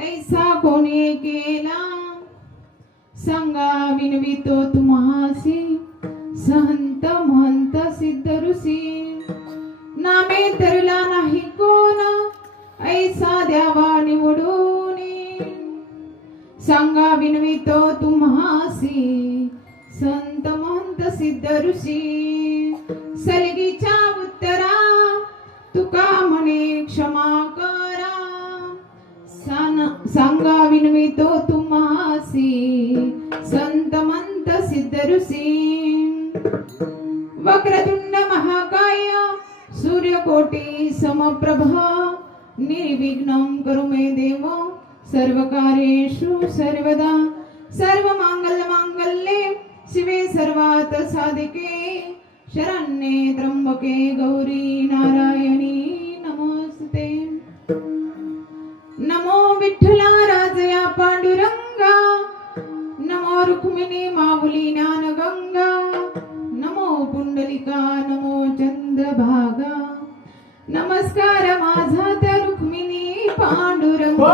ऐसा कोणी केला सांगा विनवितो तुम्हासी सहंत महंत सिद्ध ऋषी नामे तरला नाही कोण ऐसा द्यावा निवडून सांगा विनवितो तुम्हासी संत महंत सिद्ध ऋषी सलगीच्या उत्तरा तुका म्हणे क्षमा करा सांगा विनवितो तुम्हासी संत मंत सिद्ध ऋषी वक्रतुंड महाकाय सूर्यकोटी समप्रभ निर्विघ्नं करो मे देव सर्वकार्येषु सर्वदा सर्वमंगलमांगल्ये शिवे सर्वार्थ साधिके शरण्ये त्र्यंबके गौरी नारायणी नमोस्तुते नमो विठ्ठला राजया पांडुरंगा नमो रुक्मिणी माऊली ज्ञानगंगा नमो पुंडलिका नमो चंद्रभागा नमस्कार माझा त्या रुक्मिणी पांडुरंगा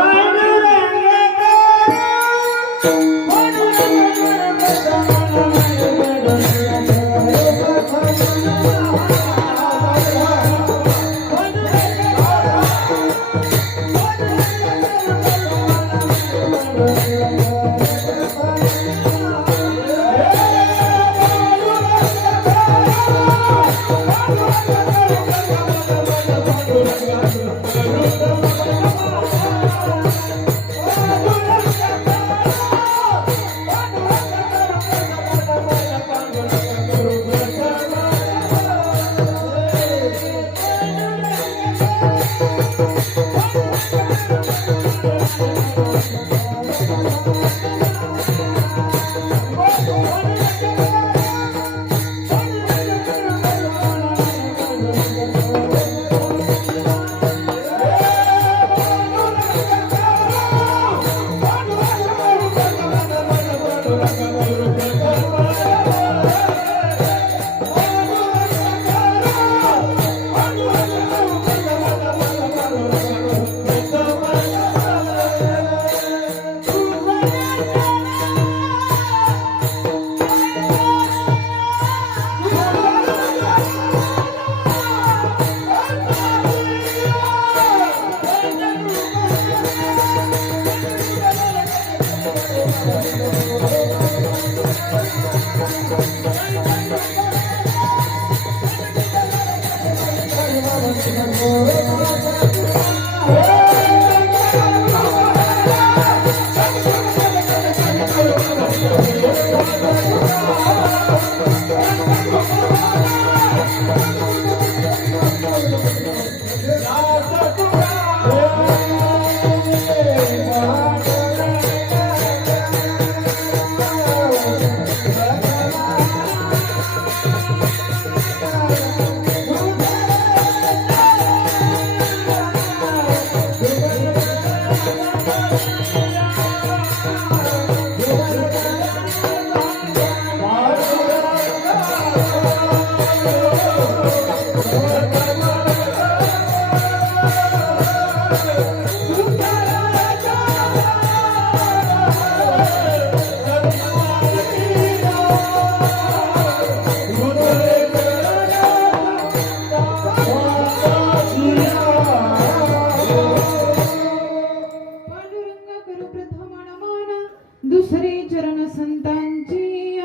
दुसरे चरण संतांची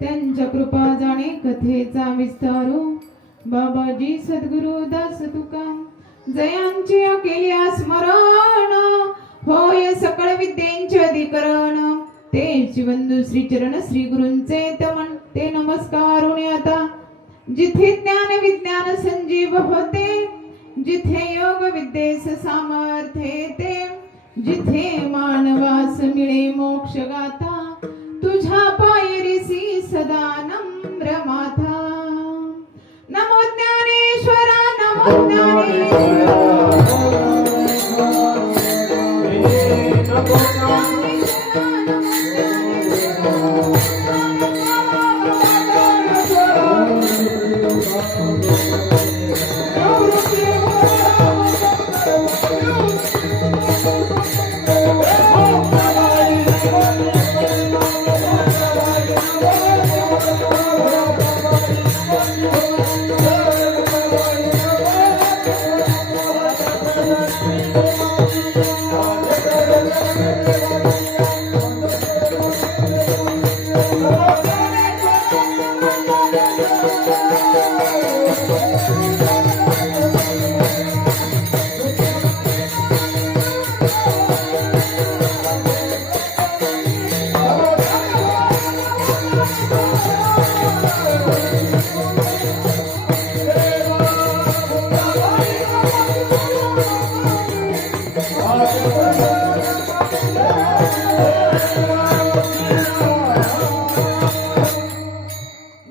त्यांच्या कृपा जाणे कथेचा विस्तारू बाबाजी सद्गुरु दास तुका जयांची केल्या स्मरण होय सकळ विद्येंचे अधिकरण ते बंधू श्री चरण श्री गुरूंचे तमन ते नमस्कारुणे आता जिथे ज्ञान विज्ञान संजीव होते जिथे योग विद्येस सामर्थ्य ते जिथे मानवास मिळे मोक्ष गाथा तुझ्या पायरीसी सदा नम्र माथा नमो ज्ञानेश्वरा नमो ज्ञानेश्वरा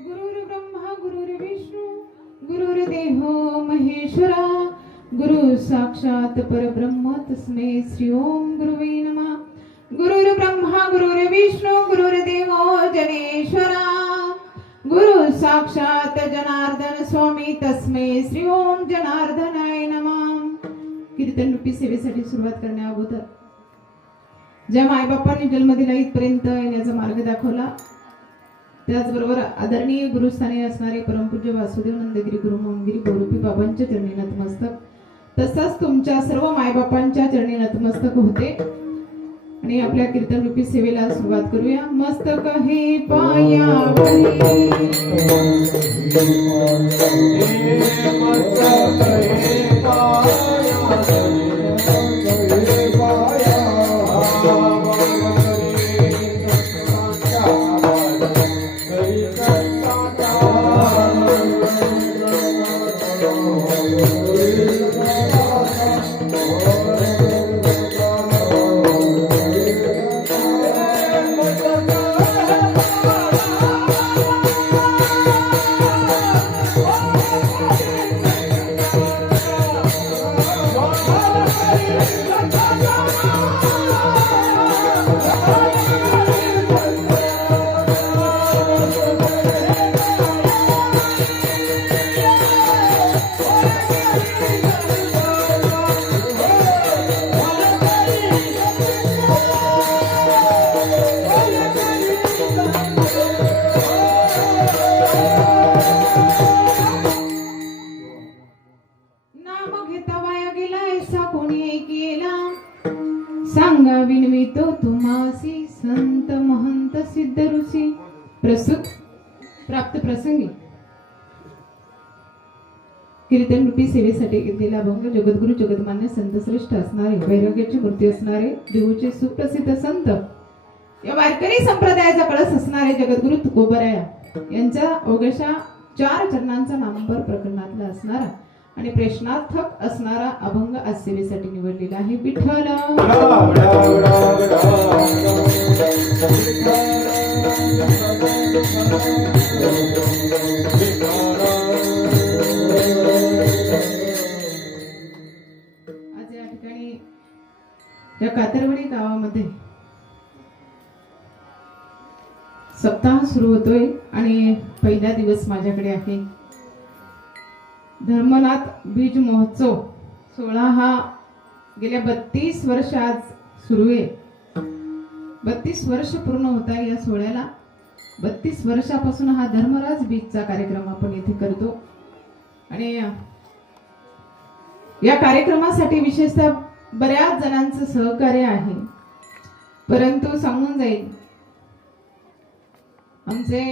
गुरुर्ब्रह्मा गुरुर्विष्णू गुरुर्देवो महेश्वरा गुरु साक्षात परब्रह्म तस्मै श्री ओम गुरुवे नमः. गुरुर्ब्रह्मा गुरुर्विष्णू गुरुर्देवो जनेश्वरा गुरु साक्षात जनार्दन स्वामी तस्मै श्री ओम जनार्दनाय नमः. कीर्तन रूपी सेवेसाठी सुरुवात करण्या अगोदर ज्या मायबापांनी जन्म दिला इथपर्यंत येण्याचा मार्ग दाखवला, त्याचबरोबर आदरणीय गुरुस्थानी असणारे परमपूज्य वासुदेव नंदगिरी गुरु मोहनगिरी बहुरूपी बाबांच्या चरणी नतमस्तक, तसंच तुमच्या सर्व मायबापांच्या चरणी नतमस्तक होते आणि आपल्या कीर्तन रूपी सेवेला सुरुवात करूया. मस्तक हे पायावरी सांगा विनवितो तुम्हासी संत महंत सिद्ध ऋषी. प्रस्तुत प्राप्त प्रसंगी कीर्तन रूपी सेवेसाठी घेतलेला अभंग जगद्गुरु जगतमान्य संत श्रेष्ठ असणारे वैराग्याची मूर्ती असणारे देऊचे सुप्रसिद्ध संत या वारकरी संप्रदायाचा कळस असणारे जगद्गुरु तुकोबराया यांच्या अवघ्या 4 चरणांचा नामंबर प्रकरणातला असणारा आणि प्रश्नार्थक असणारा अभंग आज सेवेसाठी निवडलेला आहे. विठ्ठल आज या ठिकाणी या कातरवडी गावामध्ये सप्ताह सुरू होतोय आणि पहिला दिवस माझ्याकडे आहे. धर्मनाथ बीज महोत्सव सोहळा हा गेल्या 32 वर्ष आज सुरू आहे. 32 वर्ष पूर्ण होत आहे या सोहळ्याला. 32 वर्षापासून हा धर्मराज बीजचा कार्यक्रम आपण इथे करतो आणि या कार्यक्रमासाठी विशेषतः बऱ्याच जणांचं सहकार्य आहे. परंतु सांगून जाईल आमचे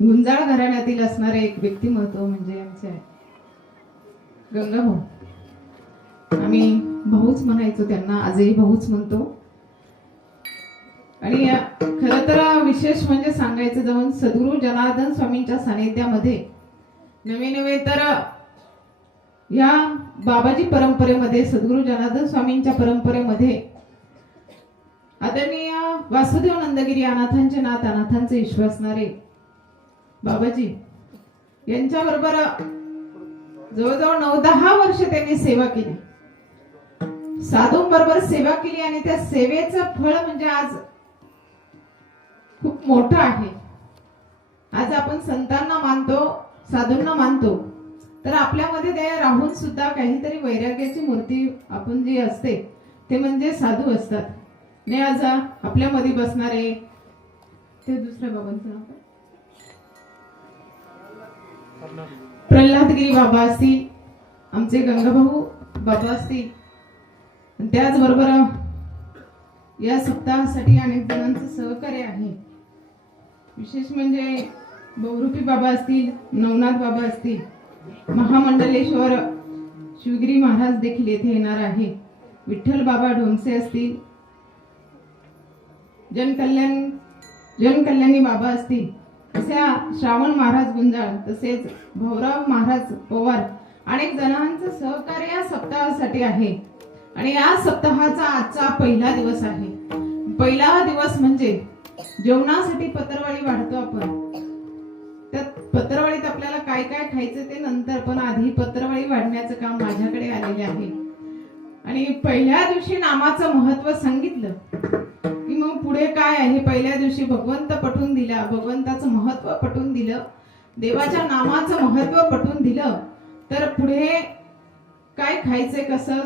गुंजाळ घराण्यातील असणारे एक व्यक्तिमत्व म्हणजे आमचे गंगाभाऊ. आम्ही भाऊच म्हणायचो त्यांना, आजही भाऊच म्हणतो. आणि खरं तर विशेष म्हणजे सांगायचं जाऊन सद्गुरू जनार्दन स्वामींच्या सानिध्यामध्ये नवे तर या बाबाजी परंपरेमध्ये सद्गुरू जनार्दन स्वामींच्या परंपरेमध्ये आदरणीय वासुदेव नंदगिरी अनाथांचे नाथ अनाथांचे ईश्वर असणारे बाबाजी यांच्या बरोबर जवळजवळ 9-10 वर्ष त्यांनी सेवा केली. साधूंबरोबर सेवा केली आणि त्या सेवेचं फळ म्हणजे आज खूप मोठं आहे. आज आपण संतांना मानतो, साधूंना मानतो, तर आपल्यामध्ये ते राहून सुद्धा काहीतरी वैराग्याची मूर्ती आपण जी असते ते म्हणजे साधू असतात. ने आज आपल्यामध्ये बसणारे ते दुसऱ्या बाबांचं नाव प्रल्हादगिरी बाबा असतील, आमचे गंगाभाऊ बाबा असतील, त्याचबरोबर या सप्ताहासाठी अनेक जणांचं सहकार्य आहे. विशेष म्हणजे बहुरूपी बाबा असतील, नवनाथ बाबा असतील, महामंडलेश्वर शिवगिरी महाराज देखील येथे येणार आहे. विठ्ठल बाबा ढोमसे असतील, जनकल्याणी बाबा असतील, अशा श्रावण महाराज गुंजाळ, तसेच भाऊराव महाराज पवार अनेक जणांचं सहकार्य या सप्ताहासाठी आहे. आणि या सप्ताहाचा आजचा पहिला दिवस आहे. पहिला दिवस म्हणजे जेवणासाठी पत्रवाळी वाढतो आपण. त्या पत्रवाळीत आपल्याला काय काय खायचं ते नंतर, पण आधी पत्रवाळी वाढण्याचं काम माझ्याकडे आलेले आहे. आणि पहिल्या दिवशी नामाचं महत्व सांगितलं की मग पुढे काय आहे. पहिल्या दिवशी भगवंत पटवून दिला, भगवंताचं महत्व पटवून दिलं, देवाच्या नामाचं महत्व पटवून दिलं, तर पुढे काय खायचंय, कसं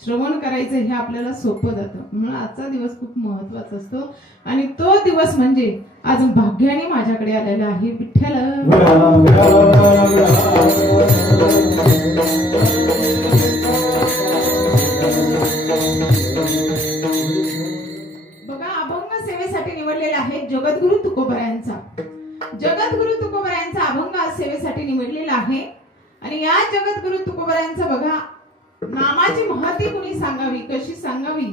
श्रवण करायचं हे आपल्याला सोपं जातं. म्हणून आजचा दिवस खूप महत्वाचा असतो. आणि तो दिवस म्हणजे आज भाग्याने माझ्याकडे आलेला आहे. विठ्ठल बघा, अभंग सेवेसाठी निवडलेला आहे जगद्गुरु तुकोबरायांचा. जगद्गुरु तुकोबरायांचा अभंग आज सेवेसाठी निवडलेला आहे. आणि या जगद्गुरु तुकोबरायांचा बघा, नामाची महती कुणी सांगावी, कशी सांगावी,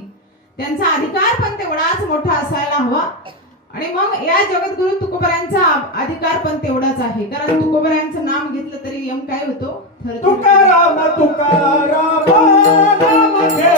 त्यांचा अधिकार पण तेवढाच मोठा असायला हवा. आणि मग या जगद्गुरु तुकोबरायांचा अधिकार पण तेवढाच आहे. कारण तुकोबरायांचं नाम घेतलं तरी यम काय होतो, तुकाराम तुकाराम नाम घे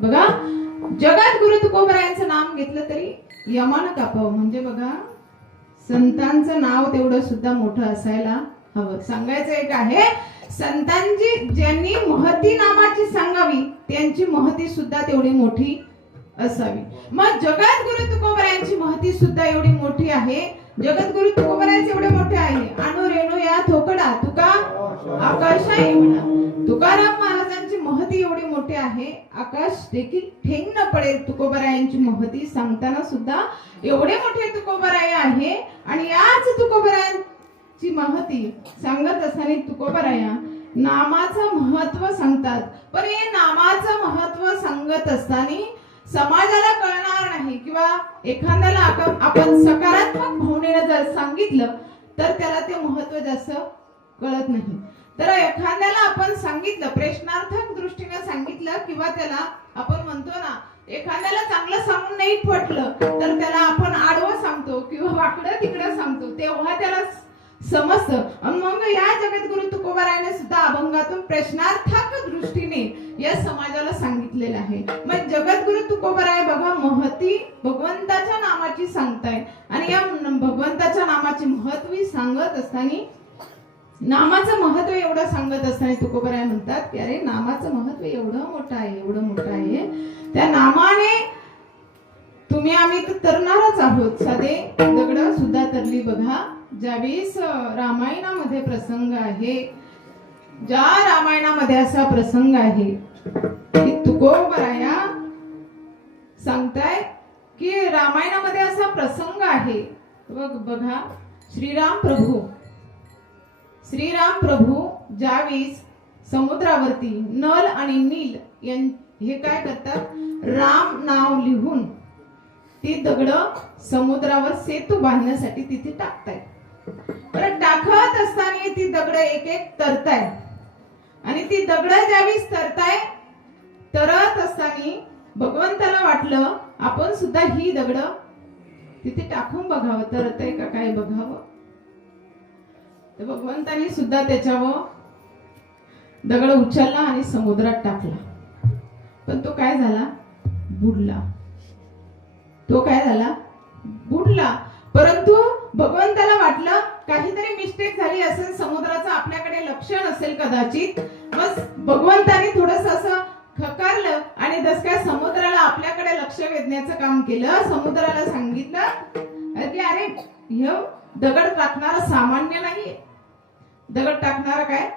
बघा, जगद्गुरु तुकोबरायांचं नाम घेतलं तरी यमानं कापावं. म्हणजे बघा, संतांचं नाव तेवढं सुद्धा मोठं असायला हवं. सांगायचं एक आहे, संतांची ज्यांनी महती नामाची सांगावी त्यांची महती सुद्धा तेवढी मोठी असावी. मग जगद्गुरु तुकोबरायांची महती सुद्धा एवढी मोठी आहे. जगद्गुरु तुकोबरायांचे एवढे मोठे आहे, अनु रेणू या थोकडा तुका आकाशा येवणा. तुकाराम महाराजांची महती एवढी मोठी आहे, आकाश देखील ठेंग न पडेल. तुकोबरायांची महती सांगताना सुद्धा एवढे मोठे तुकोबराय आहे. आणि याच तुकोबरायांची महती सांगत असताना तुकोबराया नामाचं महत्व सांगतात. पण हे नामाचं महत्व सांगत असताना समाजाला कळणार नाही, किंवा एखाद्याला आपण सकारात्मक भावनेने जर सांगितलं तर त्याला ते महत्व जास्त कळत नाही. तर एखाद्याला आपण सांगितलं, प्रश्नार्थक दृष्टीने सांगितलं, किंवा त्याला आपण म्हणतो ना, एखाद्याला चांगलं सांगून नाही पटलं तर त्याला आपण आडवं सांगतो किंवा वाकडं तिकडं सांगतो, तेव्हा त्याला समजतं. आणि मग या जगद्गुरु तुकोबरायाने सुद्धा अभंगातून प्रश्नार्थक दृष्टीने या समाजाला सांगितलेलं आहे. मग जगद्गुरु तुकोबराय बघा, महती भगवंताच्या नामाची सांगताय. आणि या भगवंताच्या नामाची महत्व सांगत असताना, नामाचं महत्व एवढं सांगत असताना तुकोबराय म्हणतात की अरे, नामाचं महत्व एवढं मोठं आहे, एवढं मोठं आहे, त्या नामाने तुम्ही आम्ही तर तरणारच आहोत. साधे दगड सुद्धा तरली. बघा, ज्यावेळेस रामायणामध्ये प्रसंग आहे, ज्या रामायणामध्ये असा प्रसंग आहे की तुकोबराया सांगताय की रामायणामध्ये असा प्रसंग आहे. बघा, श्रीराम प्रभू ज्यावेळेस समुद्रावरती नल आणि नील हे काय करतात, राम नाव लिहून ती दगड समुद्रावर सेतू बांधण्यासाठी तिथे टाकतायत. परत टाकत असताना ती दगड एक एक तरताय. आणि ती दगड ज्यावेळेस तरत असताना भगवंताला वाटलं आपण सुद्धा ही दगड तिथे टाकून बघावं, तरतय का काय बघावं. तर भगवंतानी सुद्धा त्याच्यावर दगड उचलला आणि समुद्रात टाकला. पण तो काय झाला, बुडला. तो काय झाला, बुडला. परंतु भगवंताला वाटलं काहीतरी मिस्टेक झाली असेल, समुद्राचं आपल्याकडे लक्ष नसेल कदाचित. मग भगवंतानी थोडस असं खकारलं आणि जस काय समुद्राला आपल्याकडे लक्ष वेधण्याचं काम केलं. समुद्राला सांगितलं की अरे हे दगड टाकणारा सामान्य नाहीये. दगड टाकणारा काय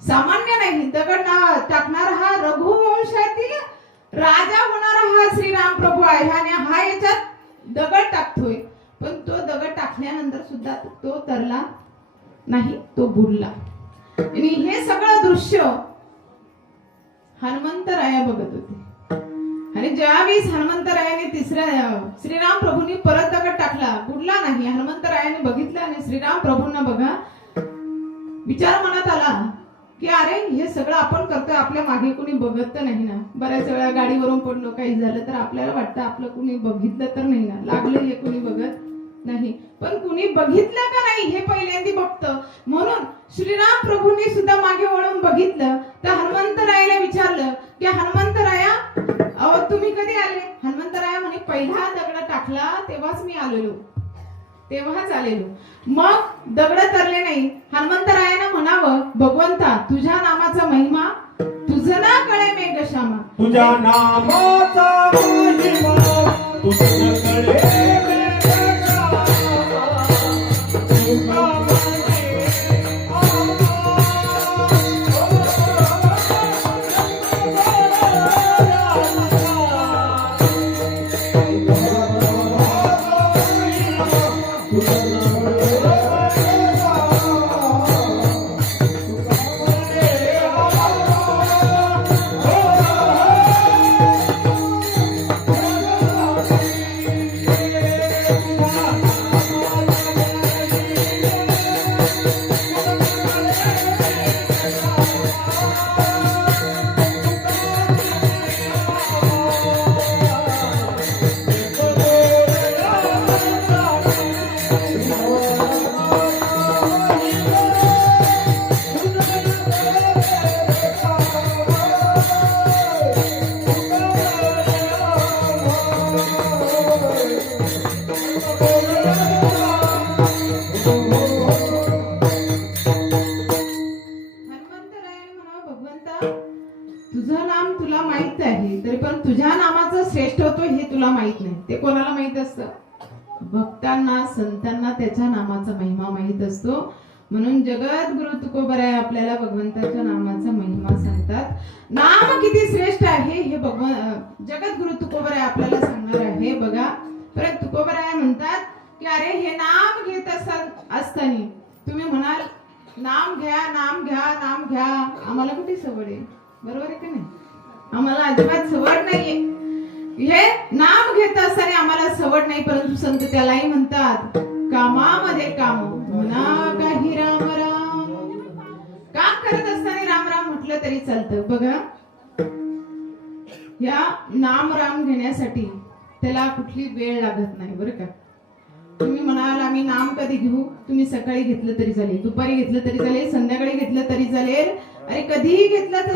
सामान्य नाही. दगड टाकणारा हा रघुवंशातील राजा होणारा हा श्रीराम प्रभू आहे आणि हा याच्यात दगड टाकतोय. पण तो दगड टाकल्यानंतर सुद्धा तो तरला नाही, तो बुडला. आणि हे सगळं दृश्य हनुमंतराया बघत होते. आणि ज्यावेळी हनुमंतरायाने तिसऱ्या श्रीराम प्रभूंनी परत दगड टाकला, बुडला नाही. हनुमंतरायाने बघितलं आणि श्रीराम प्रभूंना बघा विचार मनात आला की अरे हे सगळं आपण करतोय, आपल्या मागे कुणी बघत तर नाही ना. बऱ्याच वेळा गाडीवरून पडलो, काही झालं तर आपल्याला वाटतं आपलं कुणी बघितलं तर नाही ना, लागलं हे कुणी बघत नाही. पण कुणी बघितलं का नाही हे पहिल्यांदा बघतं. म्हणून श्रीराम प्रभूंनी सुद्धा मागे वळून बघितलं. तर हनुमंतरायाला विचारलं की हनुमंतराया अहो तुम्ही कधी आले. हनुमंतराया म्हणे पहिला दगड टाकला तेव्हाच मी आलेलो, तेव्हाच आलेलो. मग दगड तरले नाही. हनुमंतरायानं म्हणावं भगवंता तुझ्या नामाचा महिमा तुझं ना कळे मेघश्यामा. तुझ्या नामाचा महिमा तुझं कळे मेघश्यामा. तुझा तुझं नाम तुला माहित आहे, तरी पण तुझ्या नामाचं श्रेष्ठत्व हे तुला माहित नाही. ते कोणाला माहित असतं? भक्तांना, संतांना त्याच्या नामाचा महिमा माहित असतो. म्हणून जगद्गुरु तुकोबराय आपल्याला भगवंताच्या नामाचा महिमा सांगतात. नाम किती श्रेष्ठ आहे हे जगद्गुरु तुकोबराय आपल्याला सांगणार आहे. बघा परत तुकोबराय म्हणतात की अरे हे नाम घेत असताना तुम्ही म्हणाल नाम घ्या, नाम घ्या, नाम घ्या. आम्हाला कुठे सवड आहे? बरोबर आहे की नाही? आम्हाला अजिबात सवड नाहीये. हे नाम घेत असताना आम्हाला सवड नाही. परंतु संत त्यालाही म्हणतात कामामध्ये काम म्हणा काही राम राम. काम करत असताना राम राम म्हटलं तरी चालतं. बघा या नाम राम घेण्यासाठी त्याला कुठली वेळ लागत नाही बरं का. तुम्ही म्हणाल आम्ही नाम कधी घेऊ? तुम्ही सकाळी घेतलं तरी चालेल, दुपारी घेतलं तरी चालेल, संध्याकाळी घेतलं तरी चालेल, अरे कधीही घेतलं तर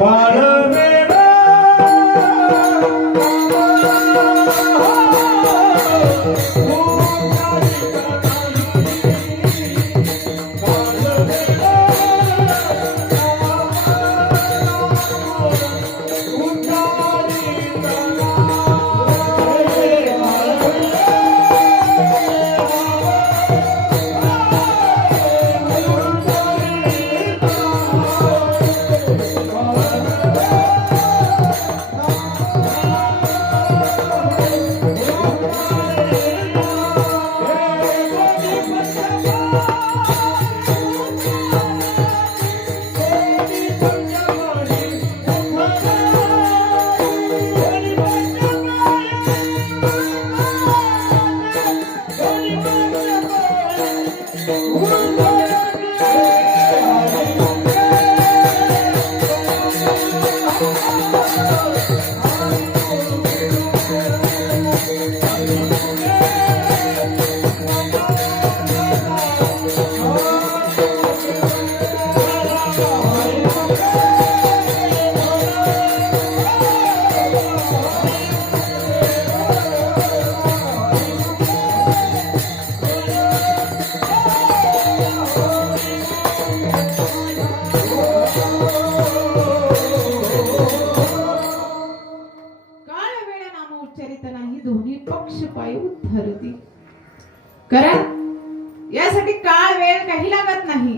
कारण यासाठी काळ वेळ काही लागत नाही.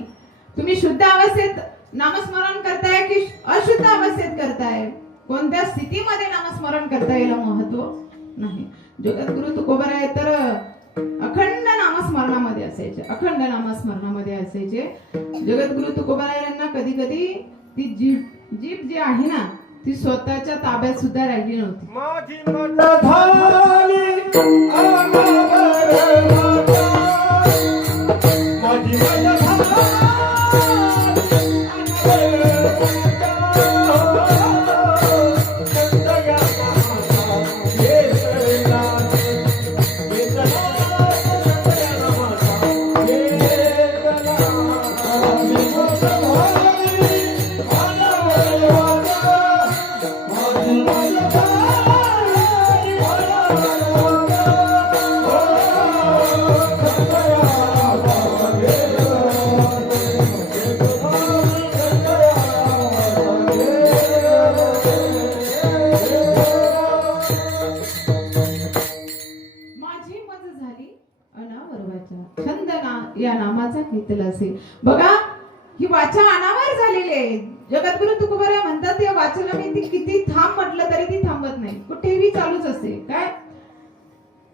तुम्ही शुद्ध अवस्थेत नामस्मरण करताय की अशुद्ध अवस्थेत करताय, कोणत्या स्थितीमध्ये नामस्मरण करता याला महत्व नाही. जगद्गुरु तुकोबाराय तर अखंड नामस्मरणामध्ये असायचे, अखंड नामस्मरणामध्ये असायचे. जगद्गुरु तुकोबारायांना कधी कधी ती जीभ जी आहे ना ती स्वतःच्या ताब्यात सुद्धा राहिली नव्हती. माझी मत झाली अनावर माता, माझी मत या नामाचा घेतला असेल. बघा ही वाचा अनावर झालेली आहे. जगद्गुरु तुकोबाराय म्हणतात या वाचेला मी ती किती थांब म्हटलं तरी ती थांबत नाही, कुठेही चालूच असते. काय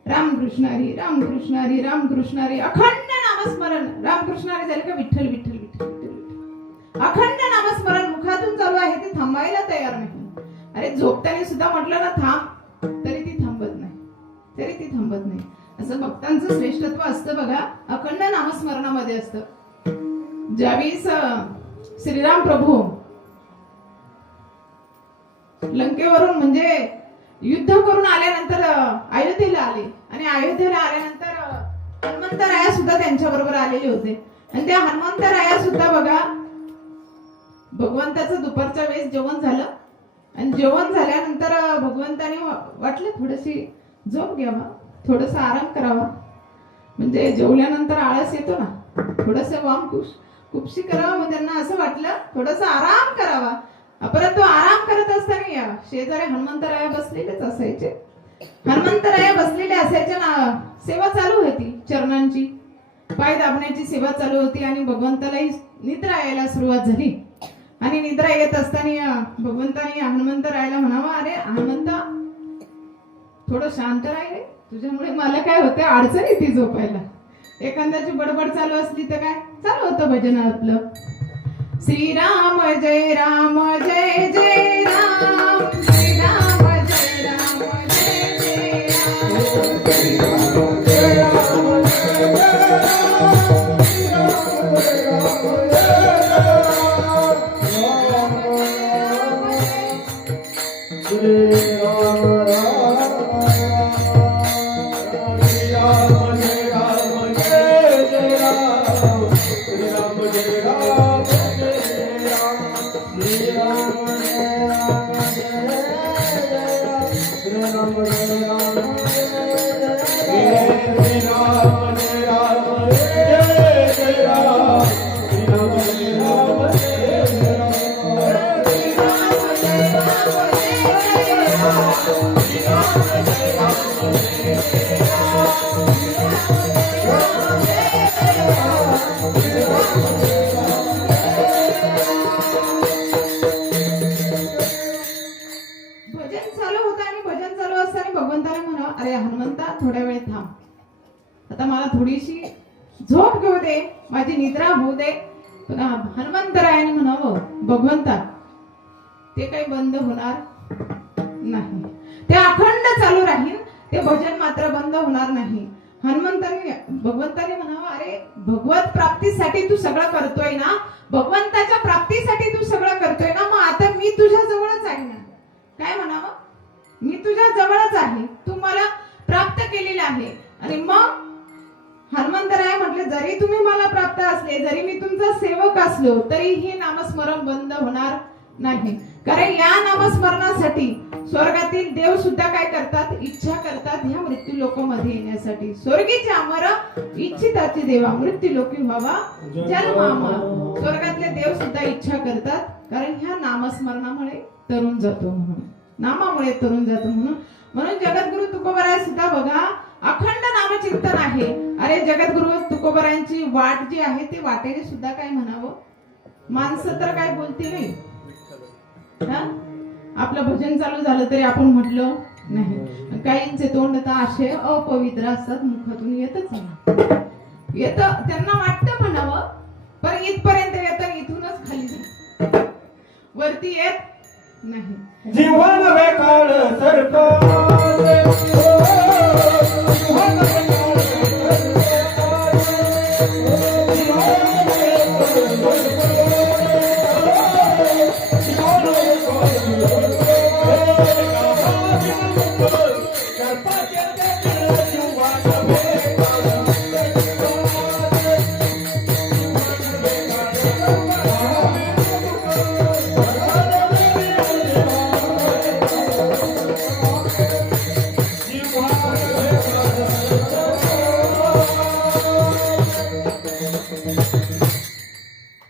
रामकृष्ण हरी रामकृष्ण हरी रामकृष्ण हरी, अखंड नामस्मरण. रामकृष्ण हरी झाले का विठ्ठल विठ्ठल विठ्ठल विठ्ठल, अखंड नामस्मरण मुखातून चालू आहे, ते थांबायला तयार नाही. अरे झोपताना सुद्धा म्हटलं ना थांब तरी ती थांबत नाही, तरी ती थांबत नाही. असं भक्तांचं श्रेष्ठत्व असतं बघा, अखंड नामस्मरणामध्ये असतं. ज्यावेळेस श्रीराम प्रभू लंकेवरून म्हणजे युद्ध करून आल्यानंतर अयोध्येला आले, आणि अयोध्येला आल्यानंतर हनुमंतराया सुद्धा त्यांच्या बरोबर आलेले होते. आणि त्या हनुमंतराया सुद्धा बघा भगवंताचं दुपारच्या वेळेस जेवण झालं, आणि जेवण झाल्यानंतर भगवंताने वाटलं थोडीशी झोप घ्यावा, थोडंसं आराम करावा. म्हणजे जेवल्यानंतर आळस येतो ना, थोडंसं वाम कुपशी करावं. मग त्यांना असं वाटलं थोडंसं आराम करावा. परंतु आराम करत असताना या शेजारी हनुमंतराया बसलेलेच असायचे. हनुमंतराया बसलेले असायचे ना, सेवा चालू होती, चरणांची पाय दाबण्याची सेवा चालू होती. आणि भगवंतालाही निद्रा यायला सुरुवात झाली. आणि निद्रा येत असताना भगवंताने हनुमंतरायाला म्हणावा, अरे हनुमंता थोडं शांत राहिले, तुझ्यामुळे मला काय होते अडचण येते झोपायला. एखाद्याची बडबड चालू असली तर काय चालू होतं भजन आपलं, श्रीराम जय राम जय जय राम, श्रीराम जय राम जय जय राम, श्रीराम जय राम जय जय राम, श्रीराम जय थोड्या वेळ थांब, आता मला थोडीशी झोप घेऊ दे, माझी निद्रा होऊ दे. हनुमंतरायाने म्हणावं, भगवंता ते काही बंद होणार नाही, ते अखंड चालू राहील, ते भजन मात्र बंद होणार नाही. भगवंताने म्हणावं, अरे भगवत प्राप्तीसाठी तू सगळं करतोय ना, भगवंताच्या प्राप्तीसाठी तू सगळं करतोय ना, मग आता मी तुझ्या जवळच आहे ना. काय म्हणावं, मी तुझ्या जवळच आहे, तू मला प्राप्त केलेले आहे. आणि मग हनुमंतराय म्हटले, जरी तुम्ही मला प्राप्त असले, जरी मी तुमचा सेवक असलो, तरी हे नामस्मरण बंद होणार नाही. कारण या नामस्मरणासाठी स्वर्गातील देव सुद्धा काय करतात, इच्छा करतात ह्या मृत्यू लोकांमध्ये येण्यासाठी. स्वर्गीचे अमर इच्छिताची देवा मृत्यू लोकी व्हावा जन्मामा. स्वर्गातले देव सुद्धा इच्छा करतात, कारण ह्या नामस्मरणामुळे तरुण जातो म्हणून, नामामुळे तरुण जातो म्हणून. म्हणून जगद्गुरु तुकोबाराय सुद्धा बघा अखंड नामचिंतन आहे. अरे जगद्गुरु तुकोबरायांची वाट जी आहे ते वाटेने सुद्धा काय म्हणावं, माणसं तर काय बोलतील नाही. हा? आपलं भजन चालू झालं तरी आपण म्हटलं नाही. काहींचे तोंड तर असे अपवित्र असतात, मुखातून येतच नाही. येत त्यांना वाटतं म्हणावं, पण इथपर्यंत येतं, इथूनच खाली जातं. वरती येत नाही. जीवन वेकाळ सरपाले जीवन वेकाळ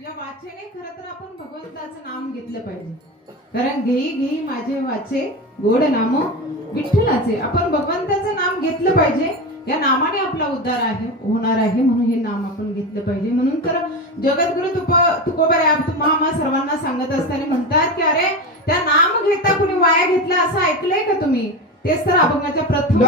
या वाचेने खरं तर आपण भगवंताचं नाम घेतलं पाहिजे. कारण घेई घेई माझे वाचे गोड नाम विठ्ठलाचे. आपण भगवंताचं नाम घेतलं पाहिजे. या नामाने आपला उद्धार आहे होणार आहे, म्हणून हे नाम आपण घेतलं पाहिजे. म्हणून तर जगद्गुरु तुकोबराय तुम्हा सर्वांना सांगत असताना म्हणतात की अरे त्या नाम घेता कुणी वाया घेतला असं ऐकलंय का तुम्ही? तेच तर अभंगाच्या प्रथम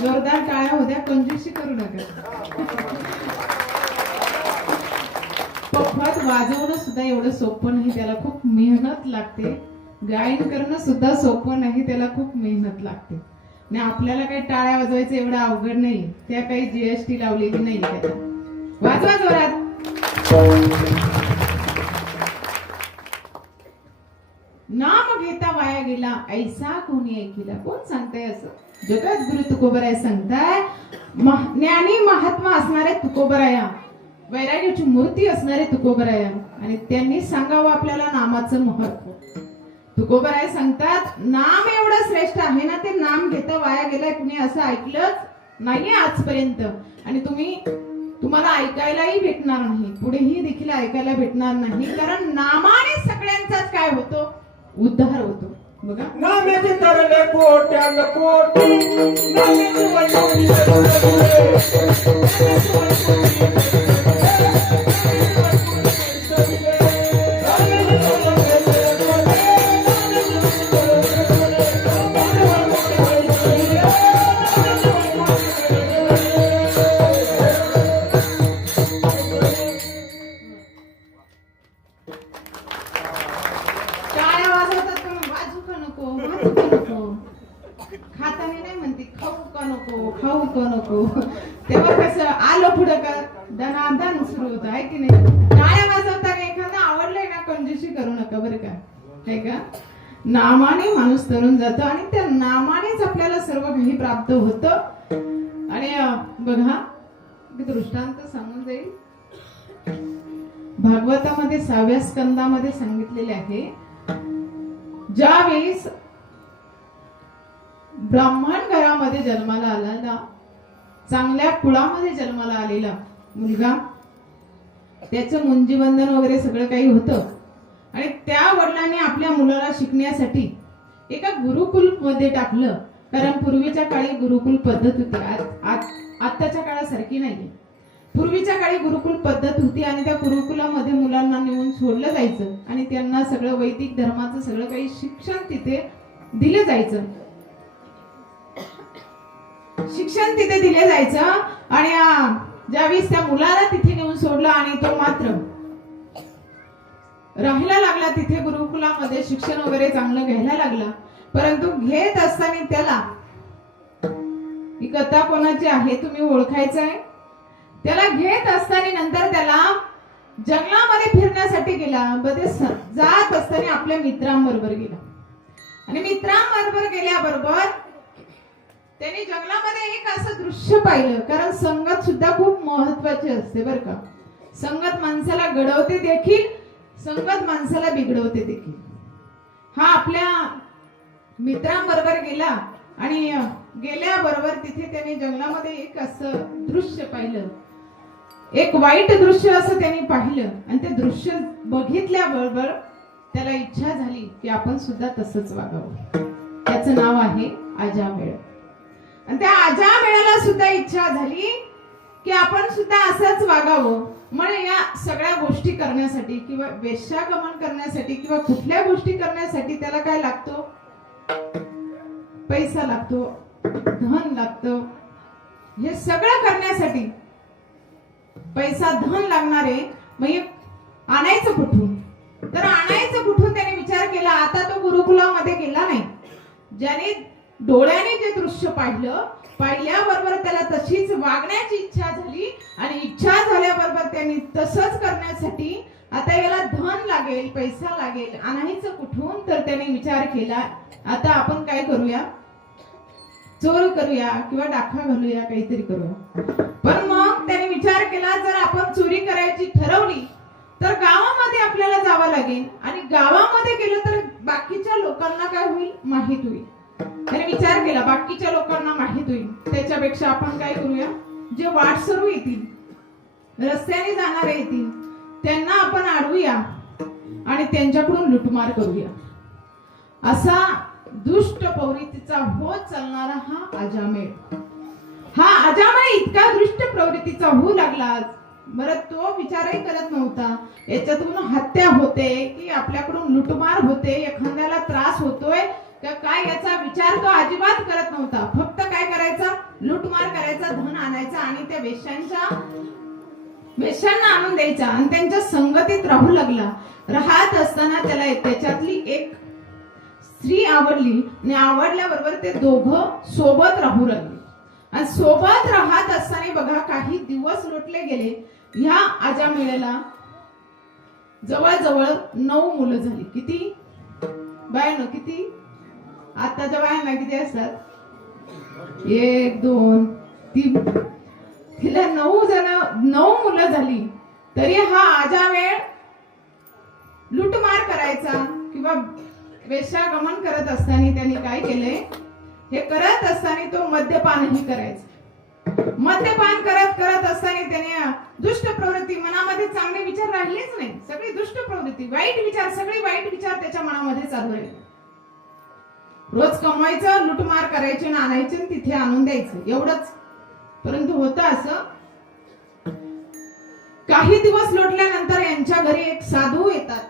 जोरदार टाळ्या होत्या, कंजूसी करू नका. पखवाज वाजवणं सुद्धा एवढं सोपं नाही, त्याला खूप मेहनत लागते. गायन करणं सुद्धा सोपं नाही, त्याला खूप मेहनत लागते. आणि आपल्याला काही टाळ्या वाजवायचं एवढं अवघड नाही, त्या काही जीएसटी लावलेली नाही त्याला. वाजवा जोरात. नाम घेता वाया गेला ऐसा कोणी ऐकिला. कोण सांगताय असं? जगद्गुरु तुकोबराय सांगताय. ज्ञानी महात्मा असणारे तुकोबराया, वैराग्याची मूर्ती असणारे तुकोबराया, आणि त्यांनी सांगावं आपल्याला नामाचं महत्व. तुकोबराय सांगतात नाम एवढं श्रेष्ठ आहे ना, ते नाम घेता वाया गेलाय कुणी असं ऐकलंच नाहीये आजपर्यंत. आणि तुम्ही तुम्हाला ऐकायलाही भेटणार नाही, पुढेही देखील ऐकायला भेटणार नाही, कारण नामाने सगळ्यांचाच काय होतो, उद्धार होतो. बघा, नाम्याचे तरले कोट्यान कोटी, नाम्याचे वैभवी टाळ्या वाजवतात पण वाजू का नको, वाजू का नको, खाताना नाही म्हणते खाऊ का नको, खाऊ का नको. तेव्हा कसं आलं पुढं का दनादन सुरू होतं आहे की नाही. टाळ्या वाजवताना एखादं आवडलंय ना, कंजूसी करू नका बरं का, आहे का. नामाने माणूस तरुण जातो आणि त्या नामानेच आपल्याला सर्व काही प्राप्त होतं. आणि बघा, दृष्टांत सांगून जाईल. भागवतामध्ये 6व्या स्कंदामध्ये सांगितलेले आहे, ज्यावेळेस ब्राह्मण घरामध्ये जन्माला आलेला, चांगल्या कुळामध्ये जन्माला आलेला मुलगा, त्याचं मुंजीबंधन वगैरे सगळं काही होतं. आणि त्या वडिलांनी आपल्या मुलाला शिकण्यासाठी एका गुरुकुल मध्ये टाकलं, कारण पूर्वीच्या काळी गुरुकुल पद्धत होती, आताच्या काळासारखी नाहीये. पूर्वीच्या काळी गुरुकुल पद्धत होती आणि त्या गुरुकुलामध्ये मुलांना नेऊन सोडलं जायचं आणि त्यांना सगळं वैदिक धर्माचं सगळं काही शिक्षण तिथे दिलं जायचं. शिक्षण तिथे दिले जायचं. आणि ज्यावेळेस त्या मुलाला तिथे नेऊन सोडलं आणि तो मात्र राहायला लागला तिथे गुरुकुलामध्ये, शिक्षण वगैरे चांगलं घ्यायला लागला. परंतु घेत असताना त्याला, ही कथा कोणाची आहे तुम्ही ओळखायचं आहे. त्याला घेत असताना नंतर त्याला जंगलामध्ये फिरण्यासाठी गेला. जात असताना आपल्या मित्रांबरोबर गेला आणि मित्रांबरोबर गेल्याबरोबर त्यांनी जंगलामध्ये एक असं दृश्य पाहिलं. कारण संगत सुद्धा खूप महत्वाची असते बरं का. संगत माणसाला घडवते देखील, संगत माणसाला बिघडवते देखील. हा आपल्या मित्रांबरोबर गेला आणि गेल्याबरोबर तिथे त्याने जंगलामध्ये एक असं दृश्य पाहिलं, एक वाईट दृश्य असं त्यांनी पाहिलं. आणि ते दृश्य बघितल्याबरोबर त्याला इच्छा झाली की आपण सुद्धा तसंच वागावं. त्याचं नाव आहे अजामेळ. आणि त्या अजामेळाला सुद्धा इच्छा झाली की आपण सुद्धा असंच वागावं. म्हणजे या सगळ्या गोष्टी करण्यासाठी किंवा वेश्यागमन करण्यासाठी किंवा कुठल्या गोष्टी करण्यासाठी त्याला काय लागतो, पैसा लागतो, धन लागतं. हे सगळं करण्यासाठी पैसा धन लागणारे, मग आणायचं कुठून. तर आणायचं कुठून त्याने विचार केला. आता तो गुरुकुलामध्ये गेला नाही. ज्याने डोळ्याने जे दृश्य पाहिल्याबरोबर त्याला तशीच वागण्याची इच्छा झाली आणि इच्छा झाल्याबरोबर त्यांनी तसंच करण्यासाठी आता याला धन लागेल, पैसा लागेल, आणायचं कुठून. तर त्याने विचार केला, आता आपण काय करूया, चोर करूया किंवा डाखा घालूया, काहीतरी करूया. पण मग त्याने विचार केला, जर आपण चोरी करायची ठरवली तर गावामध्ये आपल्याला जावं लागेल आणि गावामध्ये गेलं तर बाकीच्या लोकांना काय होईल, माहित होईल. त्याने विचार केला बाकीच्या लोकांना माहित होईल, त्याच्यापेक्षा आपण काय करूया, जे वाटसरू येतील, रस्त्याने जाणारे येतील, त्यांना आपण अडवूया आणि त्यांच्याकडून लुटमार करूया. असा दुष्ट प्रवृत्तीचा होत चालणारा हा अजामेळ. हा अजामेळ इतका दुष्ट प्रवृत्तीचा होऊ लागला. बरं, तो विचारही करत नव्हता याच्यातून हत्या होते की आपल्याकडून लुटमार होते, एखाद्याला त्रास होतोय का काय, याचा विचार तो अजिबात करत नव्हता. फक्त काय करायचा, लुटमार करायचा, धन आणायचा आणि त्या वेश्यांना आणून द्यायचा आणि त्यांच्या संगतीत राहू लागला. राहत असताना त्याला त्याच्यातली एक स्त्री आवडली आणि आवडल्याबरोबर ते दोघं सोबत राहू लागले. आणि सोबत राहत असताना बघा काही दिवस लोटले गेले. ह्या अजामेळ्याला जवळजवळ 9 मुलं झाली. किती बायांनो, किती आताच्या बायांना किती असतात, 1 2 3, तिला 9 मुलं झाली. तरी हा अजामेळ लुटमार करायचा किंवा वेश्यागमन करत असताना त्यांनी काय केलंय, हे करत असताना तो मद्यपानही करायचा. मद्यपान करत करत असताना त्याने दुष्ट प्रवृत्ती, मनामध्ये चांगले विचार राहिलेच नाही, सगळी दुष्ट प्रवृत्ती, वाईट विचार, सगळे वाईट विचार त्याच्या मनामध्ये चालू राहिले. रोज कमवायचं, लुटमार करायचे आणि आणायचे आणि तिथे आणून द्यायचं, एवढंच. परंतु होतं असं, काही दिवस लोटल्यानंतर यांच्या घरी एक साधू येतात.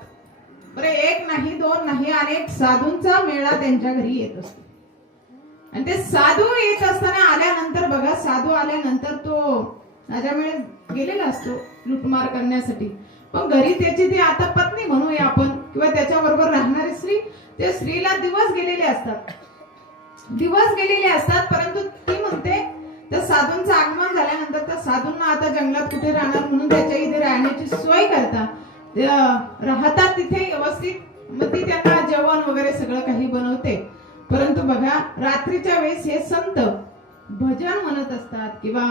बरे, एक नाही दोन नाही, अनेक साधूंचा मेळा त्यांच्या घरी येत असतो. आणि ते साधू येत असताना आल्यानंतर बघा, साधू आल्यानंतर तो राजामेळ गेलेला असतो लुटमार करण्यासाठी. पण घरी त्याची ती आता पत्नी म्हणूया आपण, किंवा त्याच्या बरोबर राहणारी स्त्री, त्या स्त्रीला दिवस गेलेले असतात. परंतु ती म्हणते, त्या साधूंचं आगमन झाल्यानंतर त्या साधूंना आता जंगलात कुठे राहणार म्हणून त्याच्या इथे राहण्याची सोय करतात, राहतात तिथे व्यवस्थित. मग ती त्यांना जेवण वगैरे सगळं काही बनवते. परंतु बघा, रात्रीच्या वेळेस हे संत भजन म्हणत असतात, किंवा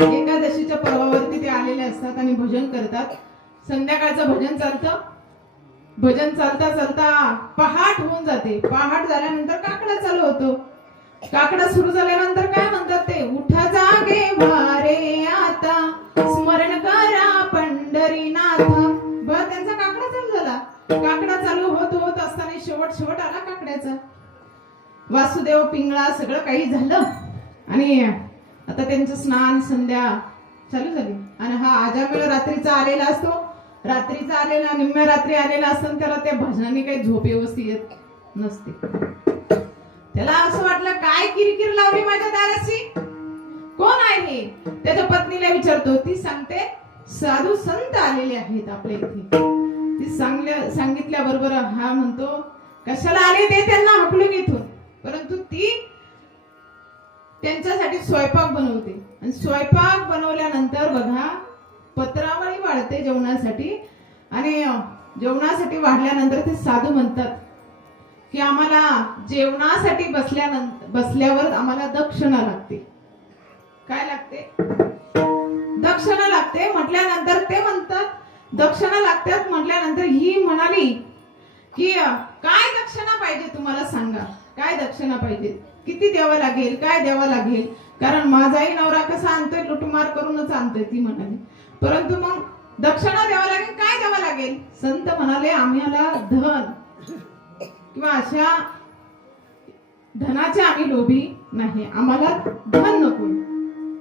एकादशीच्या पर्वावरती ते आलेले असतात आणि भजन करतात. संध्याकाळचं भजन चालतं. भजन चालता चालता पहाट होऊन जाते. पहाट झाल्यानंतर काकडा चालू होतो. काकडा सुरू झाल्यानंतर काय म्हणतात ते, उठा जागे वारे आता, स्मरण करा पंढरीनाथ. बरं, त्यांचा काकडा चालू झाला. काकडा चालू होत असताना शेवट आला काकड्याचा. वासुदेव पिंगळा सगळं काही झालं आणि आता त्यांचं स्नान संध्या चालू झाली. आणि हा आजामेळ रात्रीचा आलेला असतो. रात्रीचा आलेला, निम्म्या रात्री आलेला असताना त्याला त्या भजनाने काही झोप व्यवस्थित येत नसते. त्याला असं वाटलं, काय किरकिर लावली माझ्या दाराशी, कोण आहे? त्याच्या पत्नीला विचारतो. ती सांगते, साधू संत आलेले आहेत आपल्या इथे. ती सांगितल्या बरोबर हा म्हणतो, कशाला आले ते त्यांना हकलून इथून. परंतु ती त्यांच्यासाठी स्वयंपाक बनवते. आणि स्वयंपाक बनवल्यानंतर बघा, पत्रावळी वाढते जेवणासाठी. आणि जेवणासाठी वाढल्यानंतर ते साधू म्हणतात की आम्हाला जेवणासाठी बसल्यावर आम्हाला दक्षिणा लागते. काय लागते? दक्षिणा लागते. म्हटल्यानंतर ते म्हणतात, दक्षिणा लागतात. म्हटल्यानंतर ही म्हणाली की काय दक्षिणा पाहिजे तुम्हाला सांगा, काय दक्षिणा पाहिजे, किती द्यावं लागेल, काय द्यावं लागेल. कारण माझाही नवरा कसा आणतोय, लुटमार करूनच आणतोय ती म्हणाली. परंतु मग दक्षिणा द्यावं लागेल, काय द्यावं लागेल? संत म्हणाले, आम्हाला धन किंवा अशा धनाचे आम्ही लोभी नाही, आम्हाला धन नको.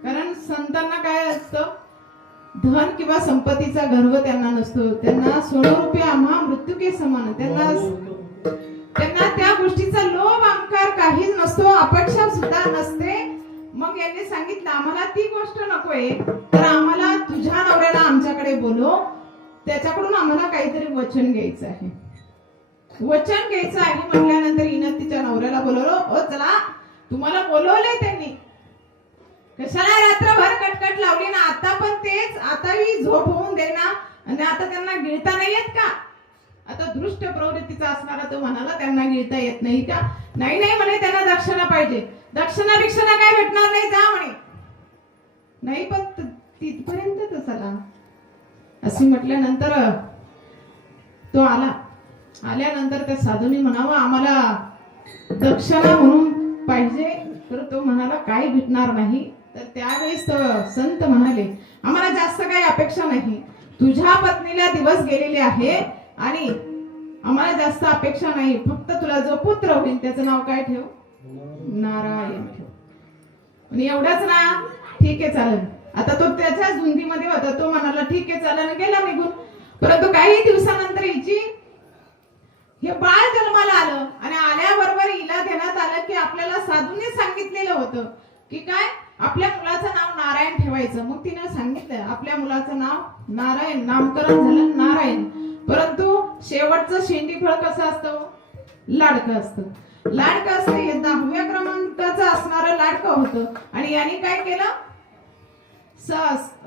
कारण संतांना काय असतं, धन किंवा संपत्तीचा गर्व त्यांना नसतो. त्यांना स्वरूपे आम्हा मृत्यू के समान. त्यांना त्या गोष्टीचा लोभ अहंकार काहीच नसतो, अपेक्षा सुद्धा नसते. मग यांनी सांगितलं, आम्हाला ती गोष्ट नकोय, तर आम्हाला तुझ्या नवऱ्याला आमच्याकडे बोलव, त्याच्याकडून आम्हाला काहीतरी वचन घ्यायचं आहे. वचन घ्यायचं आहे म्हटल्यानंतर हिनं तिच्या नवऱ्याला बोलवलं. हो चला, तुम्हाला बोलवलंय त्यांनी, कशाला रात्रभर कटकट लावली ना. आता पण तेच, आताही झोप होऊन दे ना. आणि आता त्यांना गिळता नाही येत का? आता दृष्ट प्रवृत्तीचा असणारा तो म्हणाला, त्यांना गिळता येत नाही का? नाही म्हणे, त्यांना दक्षिणा पाहिजे. दक्षिणा काय भेटणार नाही, जा म्हणे. नाही, पण तिथपर्यंत चला असे म्हटल्यानंतर तो आला. आल्यानंतर त्या साधूने म्हणावं, आम्हाला दक्षिणा म्हणून पाहिजे. तर तो म्हणाला, काही भेटणार नाही. तर त्यावेळेस संत म्हणाले, आम्हाला जास्त काही अपेक्षा नाही, तुझ्या पत्नीला दिवस गेलेले आहे आणि आम्हाला जास्त अपेक्षा नाही. फक्त तुला जो पुत्र होईल त्याचं नाव काय ठेव? नारायण ठेव. आणि एवढंच ना, ठीक आहे चालेल. आता तो त्याच्याच धुंदीमध्ये होता. तो म्हणाला ठीक आहे चालेल, गेला निघून. परंतु काही दिवसानंतर हिची हे बाळ जन्माला आलं. आणि आल्याबरोबर हिला देण्यात आलं की आपल्याला साधूने सांगितलेलं होतं की काय, आपल्या मुलाचं नाव नारायण ठेवायचं. मग तिने सांगितलं, आपल्या मुलाचं नाव नारायण, नामकरण झालं नारायण. परंतु शेवटचं शेंडीफळ कसं असतं? लाडकं असतं. लाडकं असतं. हे 10व्या क्रमांकाचं असणारं लाडकं होतं. आणि यांनी काय केलं,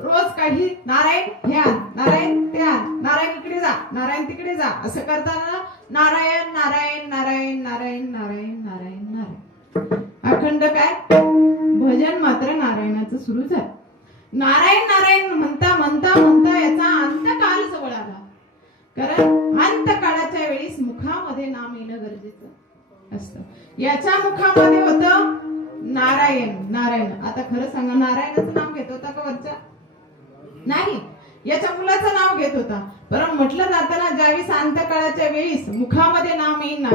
रोज काही नारायण हे आण, नारायण ते आण, नारायण इकडे जा, नारायण तिकडे जा, असं करताना नारायण नारायण नारायण नारायण नारायण नारायण नारायण अखंड काय भजन मात्र नारायणाचं सुरू झालं. नारायण नारायण म्हणता म्हणता म्हणता याचा अंतकाल जवळ आला. कारण अंतकाळाच्या वेळेस मुखामध्ये नाम येणं गरजेचं असतं. याच्या मुखामध्ये होतं नारायण. नारायण. आता खरं सांगा, नारायणाचं नाव घेत होता का वरच्या? नाही, याच्या मुलाचं नाव घेत होता. पण म्हटलं जातं ना, ज्यावेळेस अंतकाळाच्या वेळेस मुखामध्ये नाम येईल ना,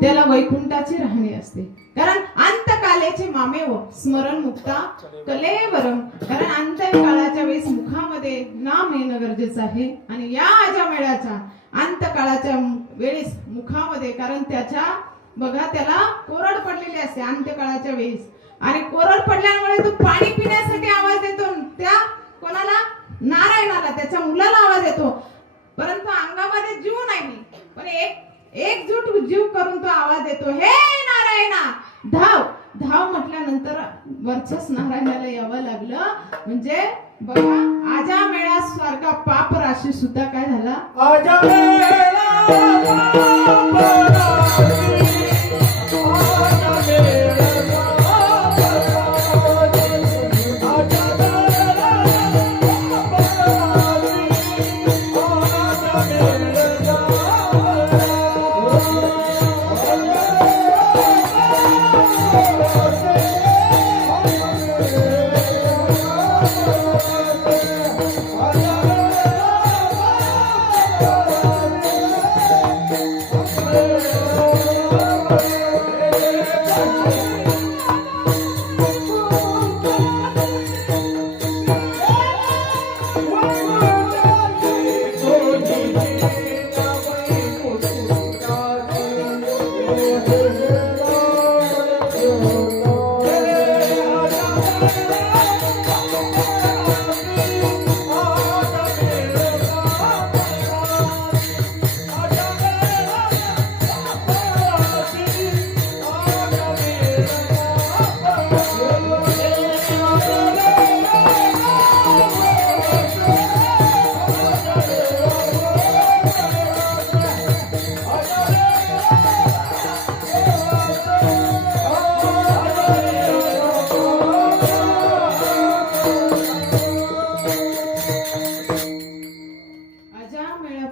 त्याला वैकुंठाची राहणी असते. कारण अंतकालेचे मामेव स्मरण मुक्ता कलेवरम. कारण अंतकाळाच्या वेळेस मुखामध्ये नाम येणं गरजेचं आहे. आणि या अजामेळाच्या अंतकाळाच्या वेळेस मुखामध्ये, कारण त्याच्या बघा त्याला कोरड पडलेली असते अंत्यकाळाच्या वेळेस, आणि कोरड पडल्यामुळे तो पाणी पिण्यासाठी आवाज देतो. त्या कोणाला? नारायणाला, त्याच्या मुलाला आवाज येतो. परंतु अंगामध्ये जीव नाही, पण एकजूट जीव करून तो आवाज देतो, हे नारायणा धाव धाव. म्हटल्यानंतर वरच्याच नारायणाला यावं लागलं. म्हणजे बघा आजामेळा सारखा पाप राशी सुद्धा काय झाला?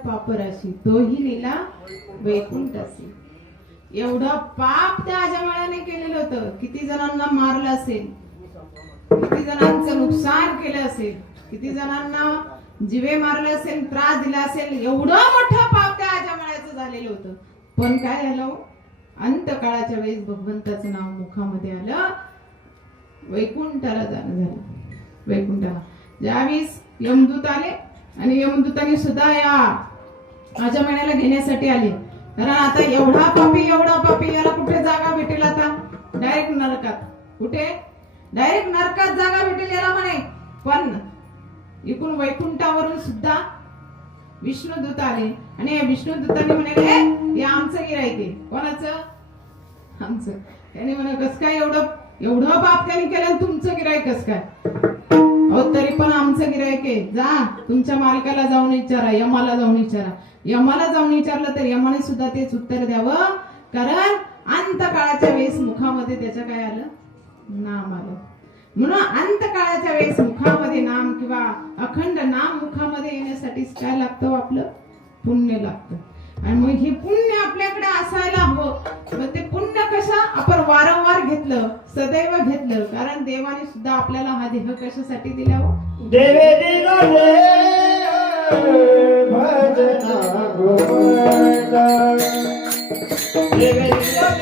पापराशी तोही लीला वैकुंठासी. एवढं पाप त्या अजामेळाने केलेलं होतं. किती जणांना मारलं असेल, किती जणांचं नुकसान केलं असेल, किती जणांना जीवे मारले असेल, त्रास दिला असेल. एवढं मोठं पाप त्या अजामेळाचं झालेलं होतं. पण काय झालं? अंतकाळाच्या वेळेस भगवंताचं नाव मुखामध्ये आलं, वैकुंठाला जाणं झालं. वैकुंठाला ज्यावेळेस यमदूत आले, आणि यमदूतांनी सुद्धा या अजामेळ्याला घेण्यासाठी आले. कारण आता एवढा पापी याला कुठे जागा भेटेल? आता डायरेक्ट नरकात. कुठे? डायरेक्ट नरकात जागा भेटेल याला म्हणे. पण इकडून वैकुंठावरून सुद्धा विष्णुदूत आले, आणि या विष्णुदूतांनी म्हणाले, हे आमचं गिराईक आहे. कोणाचं? आमचं. त्याने म्हणे, कस काय एवढं पाप त्यांनी केलं, तुमचं गिराईक कस काय? अहो तरी पण आमचं गिराईक आहे. जा तुमच्या मालकाला जाऊन विचारा, यमाला जाऊन विचारा. यमाला जाऊन विचारलं तर यमाने सुद्धा तेच उत्तर द्यावं. कारण अंतकाळाच्या वेळेस मुखामध्ये त्याच्या काय आलं? नाम आलं. म्हणून अंतकाळाच्या वेळेस मुखामध्ये नाम किंवा अखंड नाम मुखामध्ये येण्यासाठी काय लागतं? आपलं पुण्य लागतं. आणि मग हे पुण्य आपल्याकडे असायला हवं. मग ते पुण्य कसं? आपण वारंवार घेतलं, सदैव घेतलं. कारण देवाने सुद्धा आपल्याला हा देह कशासाठी दिला? देवे दिला भजना गोविंदा. देवे दिला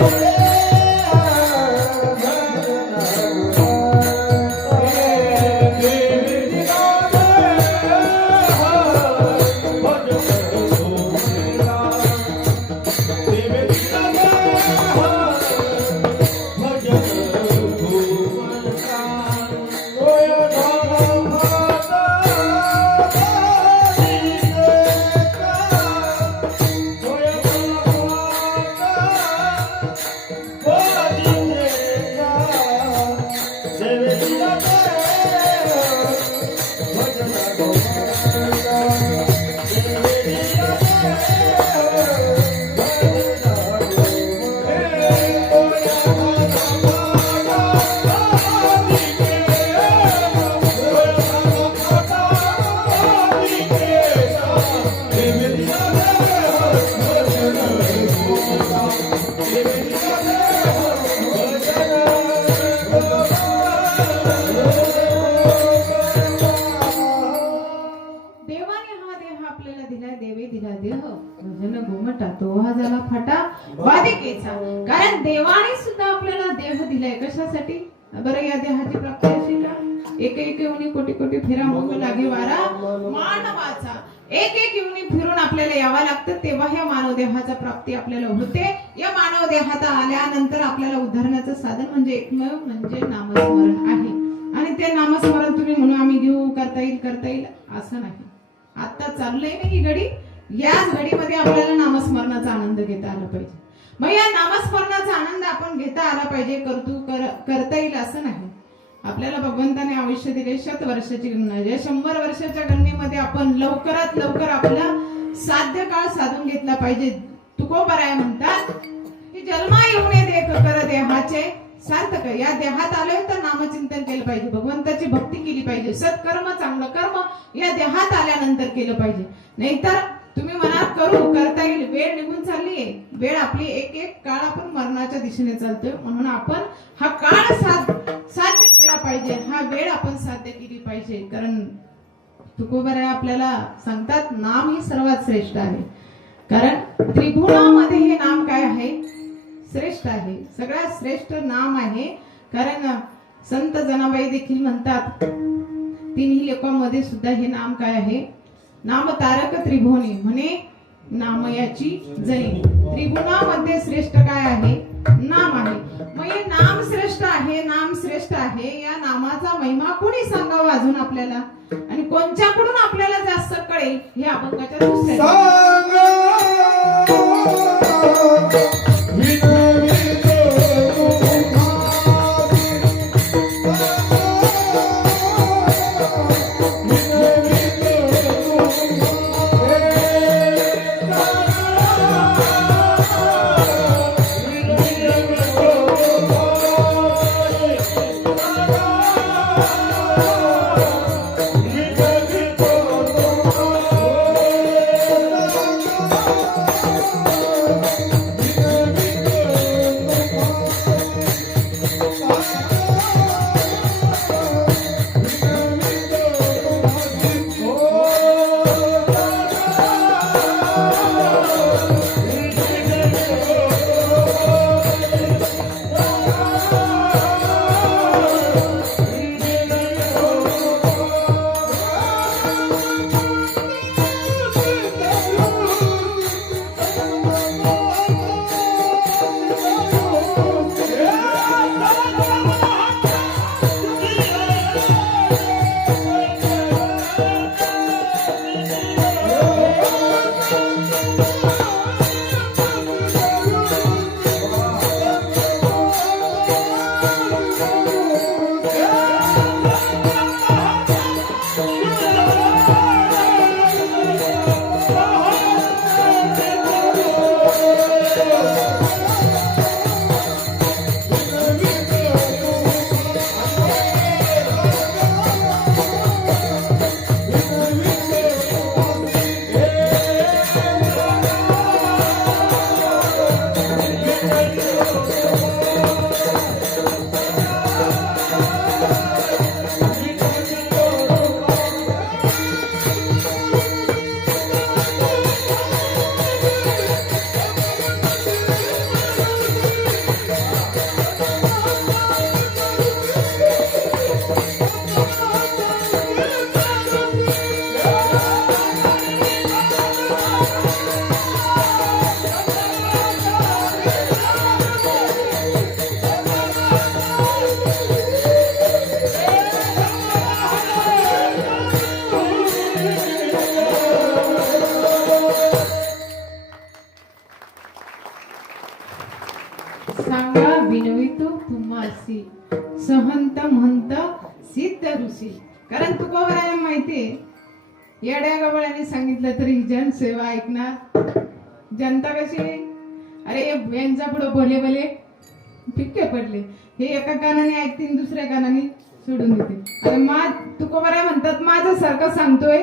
दिलाय कशासाठी बरं या देहाची प्राप्ती अशी का एक एक येऊनी कोटी कोटी फेरा मग लागे वारा मानवाचा एक एक येऊनी फिरून आपल्याला यावं लागतं तेव्हा ह्या मानव देहाचा प्राप्ती आपल्याला होते या मानव देहात आल्यानंतर आपल्याला उद्धारण्याचं साधन म्हणजे एकमेव म्हणजे नामस्मरण आहे आणि ते नामस्मरण तुम्ही म्हणून आम्ही घेऊ करता येईल असं नाही आता चाललंय ना ही घडी याच घडीमध्ये आपल्याला नामस्मरणाचा आनंद घेता आला पाहिजे मग या नामस्मरणाचा आनंद आपण घेता आला पाहिजे करता येईल असं नाही आपल्याला भगवंताने आयुष्य दिले 100 वर्षाची गणना या 100 वर्षाच्या गणनेमध्ये आपण लवकरात लवकर आपला साध्य काळ साधून घेतला पाहिजे तुकोबराय म्हणतात की जन्मा येऊन देख कर देहाचे सार्थक या देहात आलोय तर नामचिंतन केलं पाहिजे भगवंताची भक्ती केली पाहिजे सत्कर्म चांगलं कर्म या देहात आल्यानंतर केलं पाहिजे नाहीतर तुम्ही मनात करता येईल वेळ निघून चाललीये वेळ आपली एक एक काळ आपण मरणाच्या दिशेने चालतोय म्हणून आपण हा काळ साध्य केला पाहिजे हा वेळ आपण साध्य केली पाहिजे कारण तुकोबराय आपल्याला सांगतात नाम ही सर्वात श्रेष्ठ आहे कारण त्रिभुवनामध्ये हे नाम काय आहे श्रेष्ठ आहे सगळ्यात श्रेष्ठ नाम आहे कारण संत जनाबाई देखील म्हणतात तिन्ही लोकांमध्ये सुद्धा हे नाम काय आहे नाम तारक त्रिभुवनी म्हणे नामयाची जनी त्रिभुवनामध्ये श्रेष्ठ काय आहे नाम आहे मग हे नाम श्रेष्ठ आहे या नामाचा महिमा कोणी सांगावा अजून आपल्याला आणि कोणच्याकडून आपल्याला जास्त कळेल हे अभंगाच्या दुसऱ्या सांगा विनवितो तुम्हासी सहंत म्हणत सिद्ध ऋषी कारण तुकोबरायला माहितीये येड्या गवळ्याने सांगितलं तरी जनसेवा ऐकणार जनता कशी अरे यांच्या पुढे भले भले फिक्के पडले हे एका कानाने ऐकतील दुसऱ्या कानाने सोडून देते अरे तुकोबराय म्हणतात माझं सारखं सांगतोय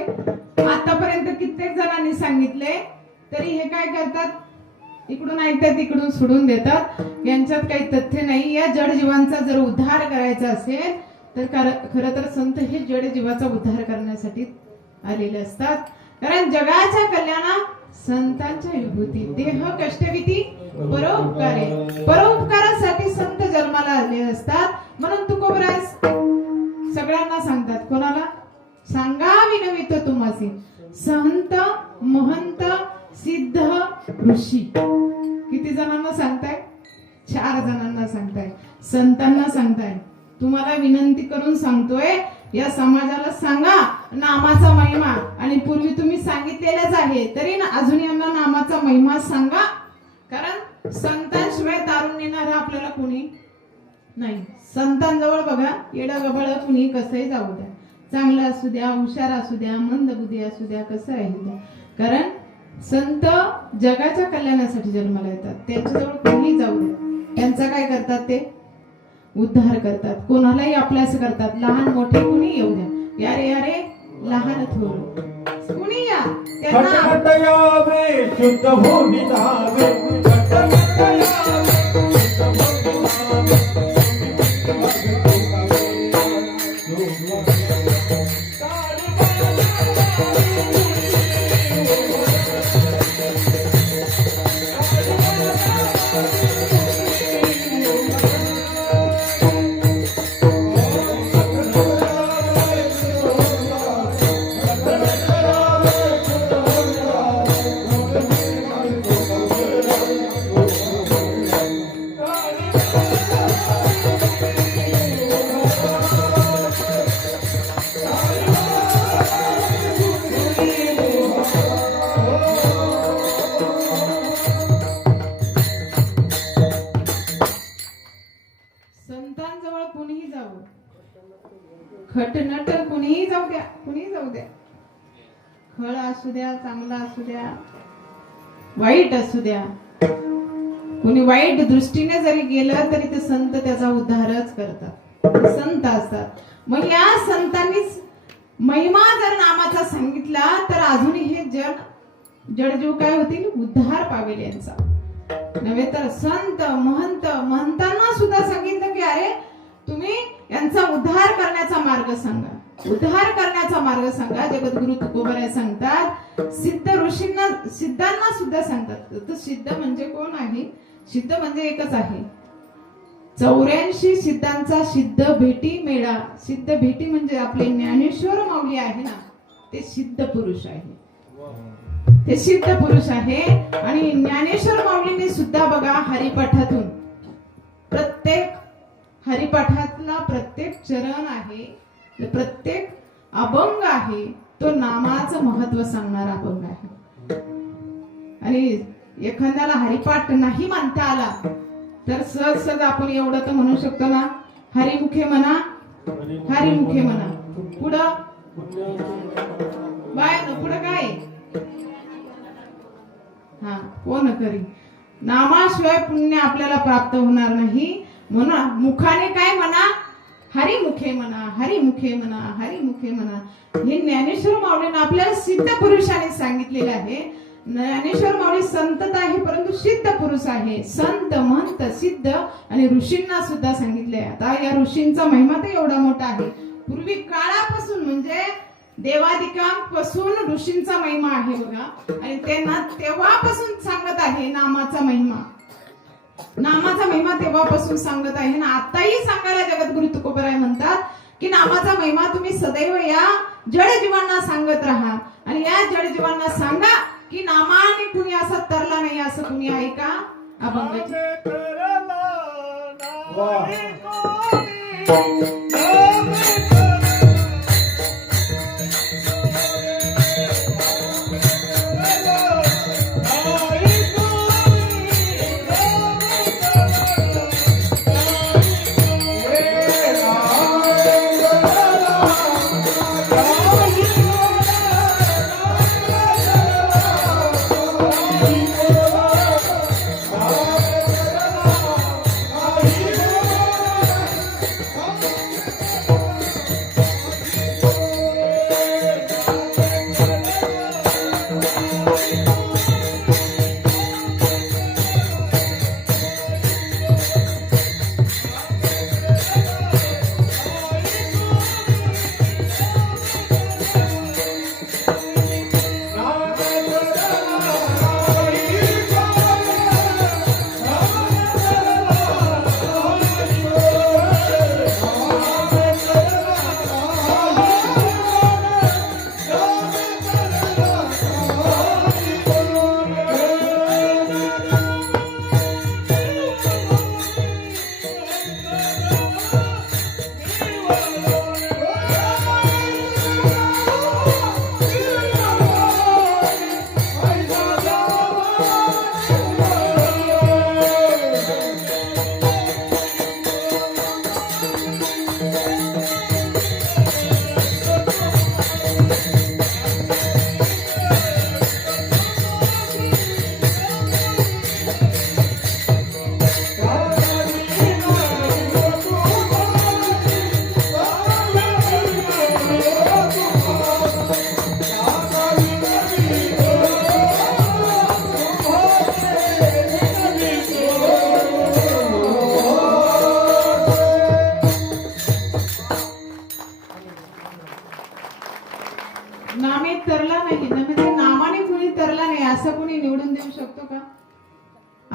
आतापर्यंत कित्येक जणांनी सांगितले तरी हे काय करतात इकडून ऐकतात इकडून सोडून देतात यांच्यात काही तथ्य नाही या जड जीवांचा जर उद्धार करायचा असेल तर खरं तर संत हे जड जीवाचा उद्धार करण्यासाठी आलेले असतात कारण जगाच्या कल्याणात संतांच्या विभूती देह कष्टविधी परोपकारे परोपकारासाठी संत जन्माला कोणाला सांगताय? संतांना सांगताय. तुम्हाला विनंती करून सांगतोय, या समाजाला सांगा नामाचा महिमा. आणि पूर्वी तुम्ही सांगितलेलंच आहे, तरी ना अजून यांना नामाचा महिमा सांगा. कारण संतांशिवाय तारून नेणारा आपल्याला कोणी नाही. संतांजवळ बघा, येडं गबाळ कुणी कसंही जाऊ द्या, चांगलं असू द्या, हुशार असू द्या, मंदबुद्धी असू द्या, कसं आहे द्या. कारण संत जगाच्या कल्याणासाठी जन्माला येतात. त्यांच्याजवळ कोणी जाऊ द्या, त्यांचा काय करतात? ते उद्धार करतात. कोणालाही आपल्यास करतात. लहान मोठे कुणी येऊ द्या, यारे यारे लहान थोर कुणी या, त्यांना खटखट यावे शुद्ध होऊन जावे. खटखट यावे शुद्ध होऊन जावे. संतांजवळ कुणीही जावं, खटनट कुणीही जाऊ द्या, कुणीही जाऊ द्या, खळ असू द्या, चांगला असू द्या, वाईट असू द्या, कुणी वाईट दृष्टीने जरी गेलं तरी ते संत त्याचा उद्धारच करतात. संत असतात. मग या संतांनीच महिमा जर नामाचा सांगितला तर अजूनही हे जडजीव काय होतील? उद्धार पावेल यांचा. नव्हे तर संत महंतांना सुद्धा सांगितलं की अरे तुम्ही यांचा उद्धार करण्याचा मार्ग सांगा, उद्धार करण्याचा मार्ग सांगा. जगद्गुरु तुकोबराय सांगतात, सिद्धांना सुद्धा सांगतात. तर सिद्ध म्हणजे कोण आहे? सिद्ध म्हणजे एकच आहे. 84 सिद्धांचा सिद्ध भेटी मेळा. सिद्ध भेटी म्हणजे आपले ज्ञानेश्वर माऊली आहे ना, ते सिद्ध पुरुष आहे. ते सिद्ध पुरुष आहे. आणि ज्ञानेश्वर माऊलींनी सुद्धा बघा हरिपाठातून, प्रत्येक हरिपाठातला प्रत्येक चरण आहे, प्रत्येक अभंग आहे, तो नामाचं महत्व सांगणारा अभंग आहे. आणि एखाद्याला हरिपाठ नाही म्हणता आला तर सहज सहज आपण एवढं तर म्हणू शकतो ना, हरिमुखे म्हणा, हरिमुखे म्हणा. पुढं बाय पुढं काय? हा, कोण करी? नामाशिवाय पुण्य आपल्याला प्राप्त होणार नाही. म्हणून मुखाने काय म्हणा? हरिमुखे म्हणा, हरिमुखे म्हणा, हरिमुखे म्हणा. हे ज्ञानेश्वर माऊलीने आपल्याला सिद्ध पुरुषाने सांगितलेलं आहे. ज्ञानेश्वर माऊली संतत आहे परंतु सिद्ध पुरुष आहे. संत महंत सिद्ध आणि ऋषींना सुद्धा सांगितले. आता या ऋषींचा महिमा तर एवढा मोठा आहे. पूर्वी काळापासून म्हणजे देवादिकांपासून ऋषींचा महिमा आहे बघा. आणि त्यांना तेव्हापासून सांगत आहे नामाचा महिमा. नामाचा महिमा तेव्हापासून सांगत आहे ना आताही सांगायला जगद्गुरु तुकोबराय म्हणतात की नामाचा महिमा तुम्ही सदैव या जडजीवांना सांगत राहा. आणि या जडजीवांना सांगा की नामाने कुणी असा तरला नाही असं कुणी आहे का? अभंगाची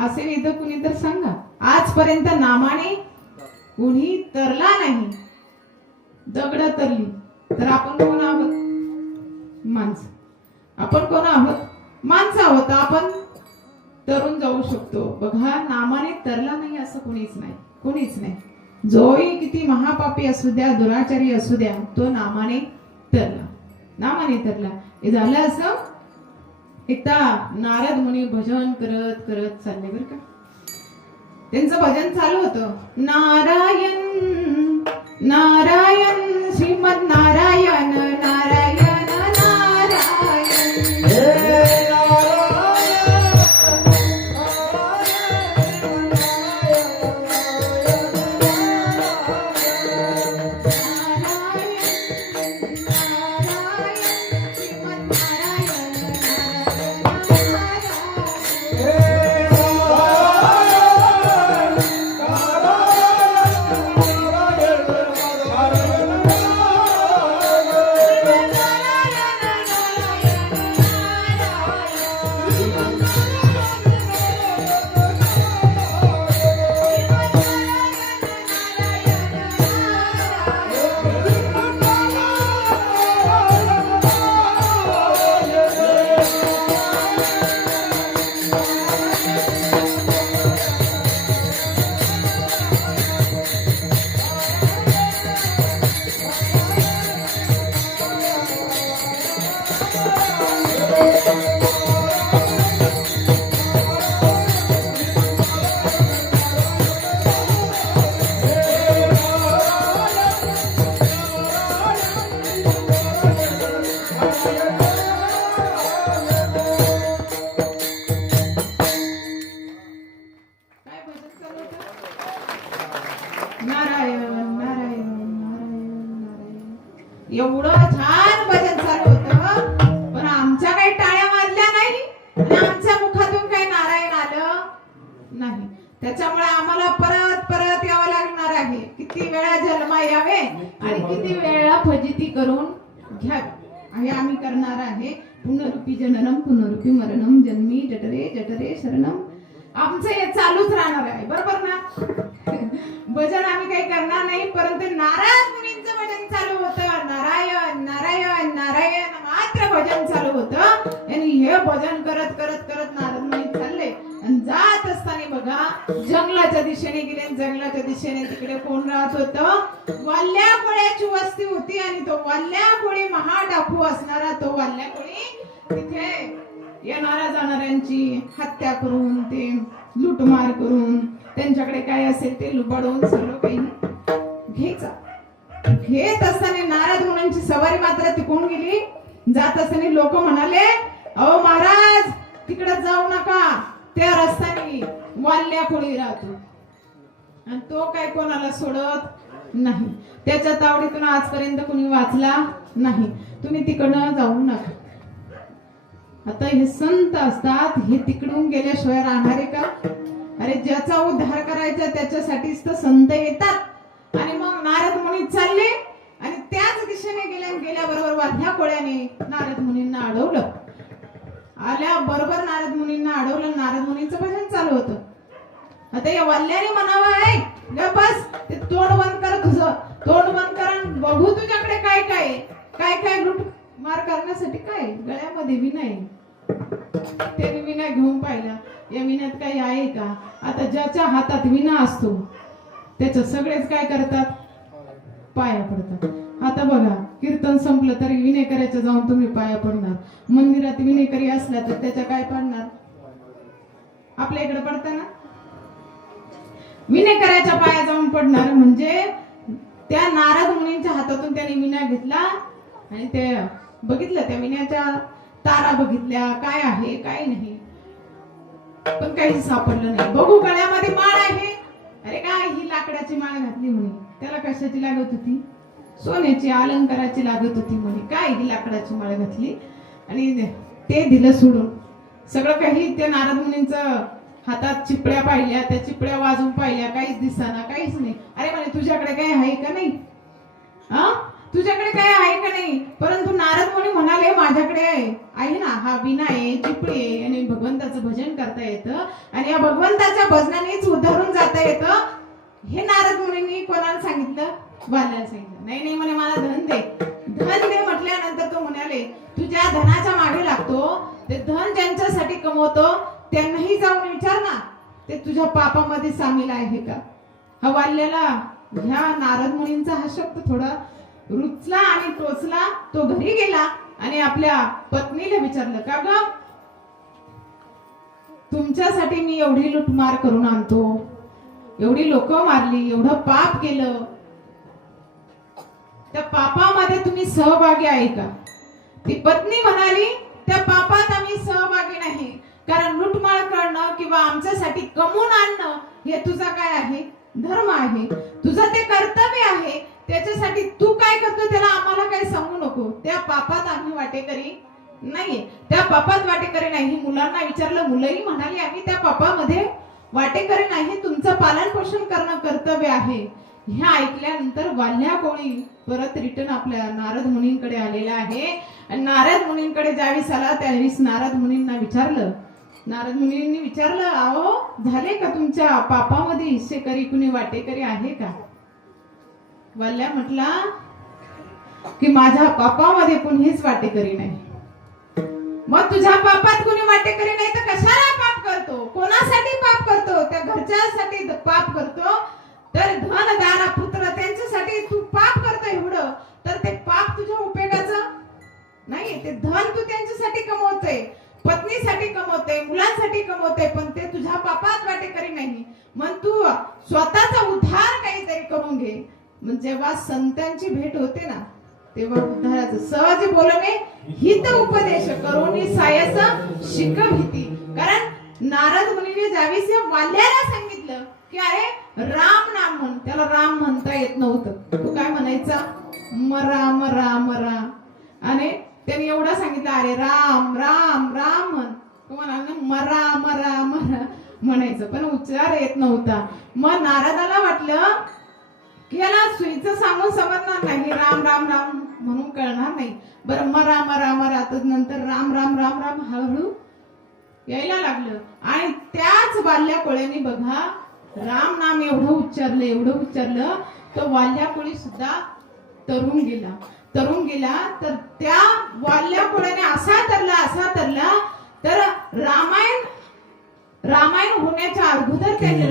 असे नाही तर कुणी तर सांगा आजपर्यंत नामाने कुणी तरला नाही. दगड तरली तर आपण कोण आहोत? माणसं. आपण कोण आहोत? माणसं आहोत. आपण तरून जाऊ शकतो. बघा, नामाने तरला नाही असं कुणीच नाही, कुणीच नाही. जोही किती महापापी असू द्या, दुराचारी असू द्या, तो नामाने तरला, नामाने तरला. हे झालं असं. एकदा नारद मुनी भजन करत करत चालले बरं का. त्यांचं भजन चालू होतं, नारायण नारायण श्रीमद नारायण नारायण नारायण. नारायण नारायण नारायण नारायण. एवढं छान भजन चालू होतं, पण आमच्या काही टाळ्या वाजल्या नाही आणि आमच्या मुखातून काही नारायण आलं नाही. त्याच्यामुळे आम्हाला परत परत यावं लागणार आहे. किती वेळा जन्मा यावे आणि किती वेळा फजिती करून घ्यावी. आणि आम्ही करणार आहे. पुनरुपी जननम पुनरुपी मरणम जन्मी जठरे जठरे शरणम. आमचं हे चालूच राहणार आहे, बरोबर ना. भजन आम्ही काही करणार नाही, परंतु नारायण मुनींचं भजन चालू होतं. नारायण नारायण नारायण मात्र भजन चालू होतं. आणि हे भजन करत करत करत नारद मुनी चालले आणि जात असताना बघा जंगलाच्या दिशेने गेले. जंगलाच्या दिशेने तिकडे कोण राहत होतं? वाल्या कोळ्याची वस्ती होती. आणि तो वाल्या कोळी महाडाकू असणारा तो वाल्या कोळी तिथे येणाऱ्या जाणाऱ्यांची हत्या करून, ते लुटमार करून, त्यांच्याकडे काय असेल ते लुबाडून सर्व काही घ्यायचा. घेत असताना नारद मुनींची सवारी मात्र तिकडून गेली. जात असताना लोक म्हणाले, अहो महाराज तिकडे जाऊ नका, त्या रस्त्याने वाल्या कोळी राहतो. आणि तो काय कोणाला सोडत नाही. त्याच्या तावडीतून आजपर्यंत कुणी वाचला नाही. तुम्ही तिकडनं जाऊ नका. आता हे संत असतात, हे तिकडून गेल्याशिवाय राहणारे का? अरे ज्याचा उद्धार करायचा त्याच्यासाठीच तर संत येतात. आणि मग नारद मुनी चालले आणि त्याच दिशेने गेल्याबरोबर वाध्या कोळ्याने नारद मुनींना अडवलं. आल्या बरोबर नारद मुनींना अडवलं. नारद मुनींचं भजन चालू होतं. आता या वाल्याने म्हणावं, आहे बस ते तोंड बंद कर, तुझं तोंड बंद कर, बघू तुझ्याकडे काय काय काय काय लूट मार करण्यासाठी काय. गळ्यामध्ये विना आहे. त्याने विना घेऊन पाहिला. या विण्यात काही आहे का? आता ज्याच्या हातात विना असतो त्याच्या सगळेच काय करतात? पाया पडतात. आता बघा कीर्तन संपलं तरी विनेकऱ्याच्या जाऊन तुम्ही पाया पडणार. मंदिरात विनेकरी असला तर त्याच्या काय पडणार? आपल्या इकडे पडताना विनेकऱ्याच्या पाया जाऊन पडणार. म्हणजे त्या नारद मुनींच्या हातातून त्याने विना घेतला आणि ते बघितलं, त्या विण्याच्या तारा बघितल्या, काय आहे काय नाही, पण काही सापडलं नाही. बघू गळ्यामध्ये माळ आहे. अरे काय ही लाकडाची माळ घातली म्हणे. त्याला कशाची लागत होती? सोन्याची, अलंकाराची लागत होती म्हणे. काय ही लाकडाची माळ घातली आणि ते दिलं सोडून. सगळं काही त्या नारद मुनींचं हातात चिपड्या पाहिल्या, त्या चिपड्या वाजून पाहिल्या, काहीच दिसना, काहीच नाही. अरे म्हणे तुझ्याकडे काही आहे का नाही? तुझ्याकडे काय आहे का नाही? परंतु नारद मुनी म्हणाले, माझ्याकडे आहे ना, हा विणा आहे, चिपळी आहे आणि भगवंताचं भजन करता येतं आणि या भगवंताच्या भजनानेच उद्धारून जाता येतं, हे नारद मुनींनी कोणाला सांगितलं? वाल्याला सांगितलं. नाही नाही म्हणे, मला धन दे. धन दे म्हटल्यानंतर तो म्हणाले, तू ज्या धनाच्या मागे लागतो ते धन ज्यांच्यासाठी कमवतो त्यांनाही जाऊन विचार ना, ते तुझ्या पापामध्ये सामील आहे का? हा वाल्याला ह्या नारद मुनींचा हा शब्द थोडा रुचला आणि टोचला. तो घरी गेला आणि आपल्या पत्नीला विचारलं, का ग, तुमच्यासाठी मी एवढी लुटमार करून आणतो, एवढी लोक मारली, एवढं पाप केलं, त्या पापामध्ये तुम्ही सहभागी आहे का? ती पत्नी म्हणाली, त्या पापात आम्ही सहभागी नाही, कारण लुटमार करणं किंवा आमच्यासाठी कमवून आणणं हे तुझा काय आहे? धर्म आहे, तुझं ते कर्तव्य आहे. त्याच्यासाठी तू काय करतो त्याला आम्हाला काही सांगू नको. त्या पापात आम्ही वाटेकरी नाहीये, त्या पापात वाटेकरी नाही. मुलांना विचारलं, मुलंही म्हणाली, आम्ही त्या पापामध्ये वाटेकरी नाही, तुमचं पालन पोषण करणं कर्तव्य आहे. ह्या ऐकल्यानंतर वाल्या कोळी परत रिटर्न आपल्या नारद मुनींकडे आलेला आहे. आणि नारद मुनींकडे ज्यावेळेस आला त्यावेळेस नारद मुनींना विचारलं, नारद मुनींनी विचारलं, अहो झाले का तुमच्या पापामध्ये हिस्सेकरी कुणी वाटेकरी आहे का? वाल्या म्हटला की माझ्या पापामध्ये कुणीच वाटेकरी नाही. मग तुझ्या पापात कुणी वाटेकरी नाही तर कशाला पाप करतो? कोणासाठी पाप करतो? त्या घरच्यासाठी पाप करतो. तर धन दारा पुत्र त्यांच्यासाठी तू पाप करतो एवढं, तर ते पाप तुझ्या उपयोगाचं नाही. ते धन तू त्यांच्यासाठी कमवतोय, पत्नीसाठी कमवतोय, मुलांसाठी कमवतोय, पण ते तुझ्या पापात वाटेकरी नाही. मग तू स्वतःचा उद्धार काहीतरी करून घे. मग जेव्हा संतांची भेट होते ना, तेव्हा उद्धाराचं सहज बोलणे हित उपदेश करून सायस शिकविती. कारण नारद मुनीने ज्यावेळेस या वाल्याला सांगितलं की अरे राम नाम म्हण, त्याला राम म्हणता येत नव्हतं, तो काय म्हणायचा? मरा मरा मरा. आणि त्याने एवढं सांगितलं, अरे राम राम राम म्हण. तो म्हणाला मरा मरा मरा म्हणायचं, पण उच्चार येत नव्हता. मग नारदाला वाटलं की याला सुईचं सांगून समजणार नाही, राम राम राम म्हणून कळणार नाही. बरं मरा मरा मरा, तर नंतर राम राम राम राम हळूहळू यायला लागलं. आणि त्याच वाल्या कोळ्याने बघा राम नाम एवढं उच्चारलं, तो वाल्या कोळी सुद्धा तरुण गेला. तर त्या वाल्या कोळ्याने असा तरला तर रामायण होण्याच्या अगोदर त्यांनी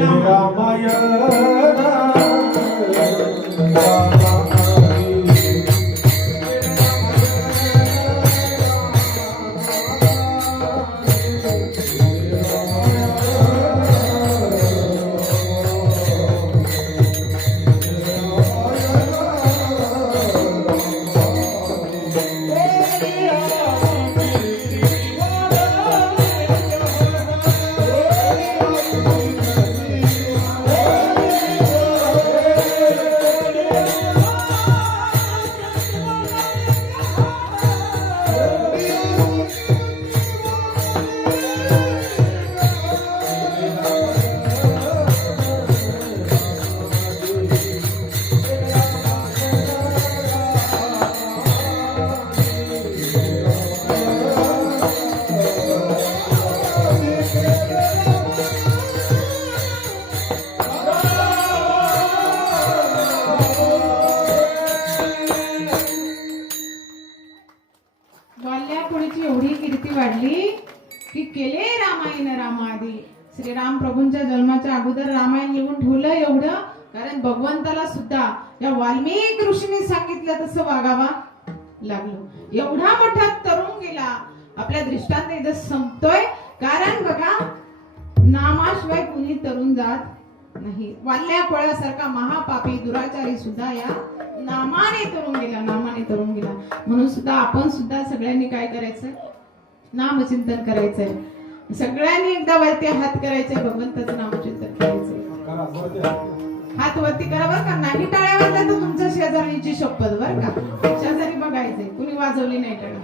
एवढी कीर्ती वाढली की केले रामायण रामादी. श्रीराम प्रभूंच्या जन्माच्या अगोदर रामायण लिहून ठेवलं एवढं, कारण भगवंताला सुद्धा या वाल्मिकी ऋषीने सांगितलं तसं वागावा लागलो. एवढा मोठा तरुण गेला. आपल्या दृष्टांत इथं संपतोय, कारण बघा नामाशिवाय कुणी तरुण जात नाही. वाल्या कोळ्यासारखा महापापी दुराचारी सुद्धा या नामाने तरुण गेला. म्हणून सुद्धा आपण सुद्धा सगळ्यांनी काय करायचं? नामचिंतन करायचंय. सगळ्यांनी एकदा वरती हात करायचे, भगवंताचं नामचिंतन करायचंय. हात वरती करा बरं का. नाही टाळ्या वाजल्या तर तुमच्या शेजारीची शपथ बरं का. शेजारी बघायचंय, कुणी वाजवली नाही टाळ्या.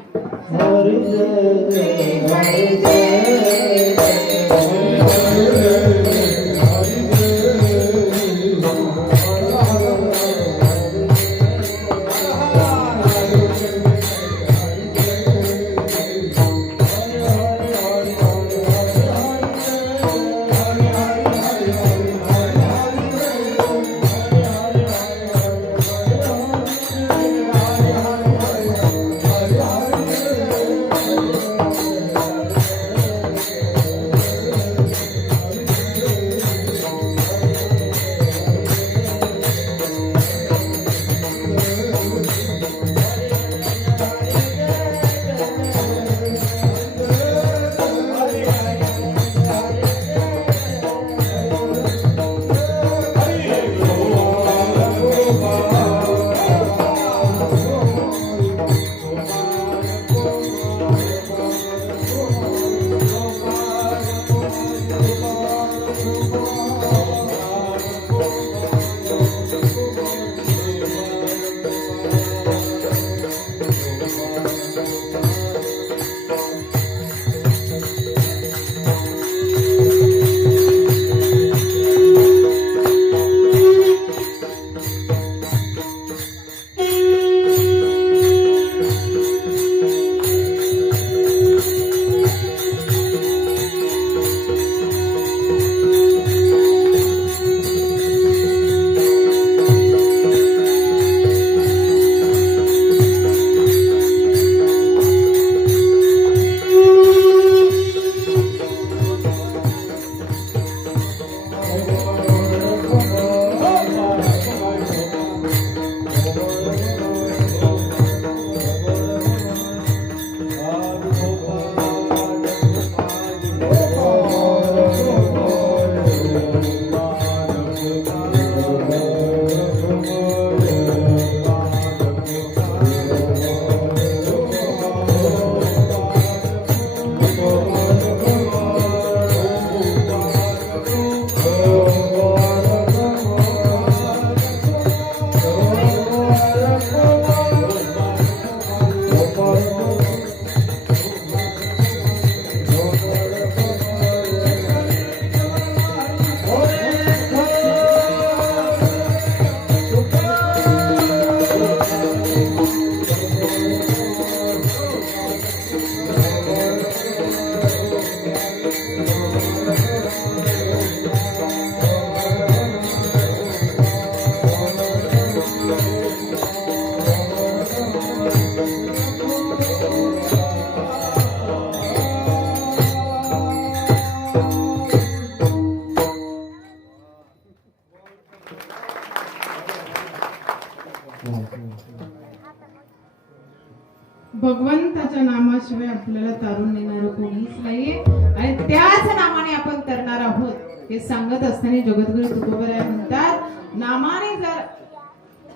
भगवंताच्या नामाशिवाय आपल्याला तारून नेणार कोणीच नाहीये आणि त्याच नामाने आपण तरणार आहोत हे सांगत असताना जगद्गुरु तुकोबराय म्हणतात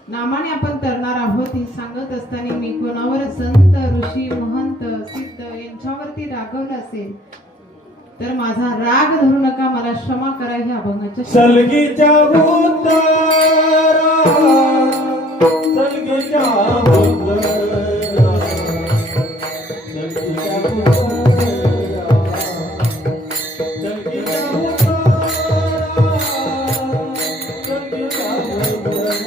नामाने आपण तरणार आहोत हे सांगत असताना मी कोणावर संत ऋषी महंत सिद्ध यांच्यावरती रागवलं असेल तर माझा राग धरू नका, मला क्षमा करा. ह्या अभंगाच्या सलगीच्या उतारा, सलगीच्या उतारा, सलगीच्या उतारा, सलगीच्या उतारा, सलगीच्या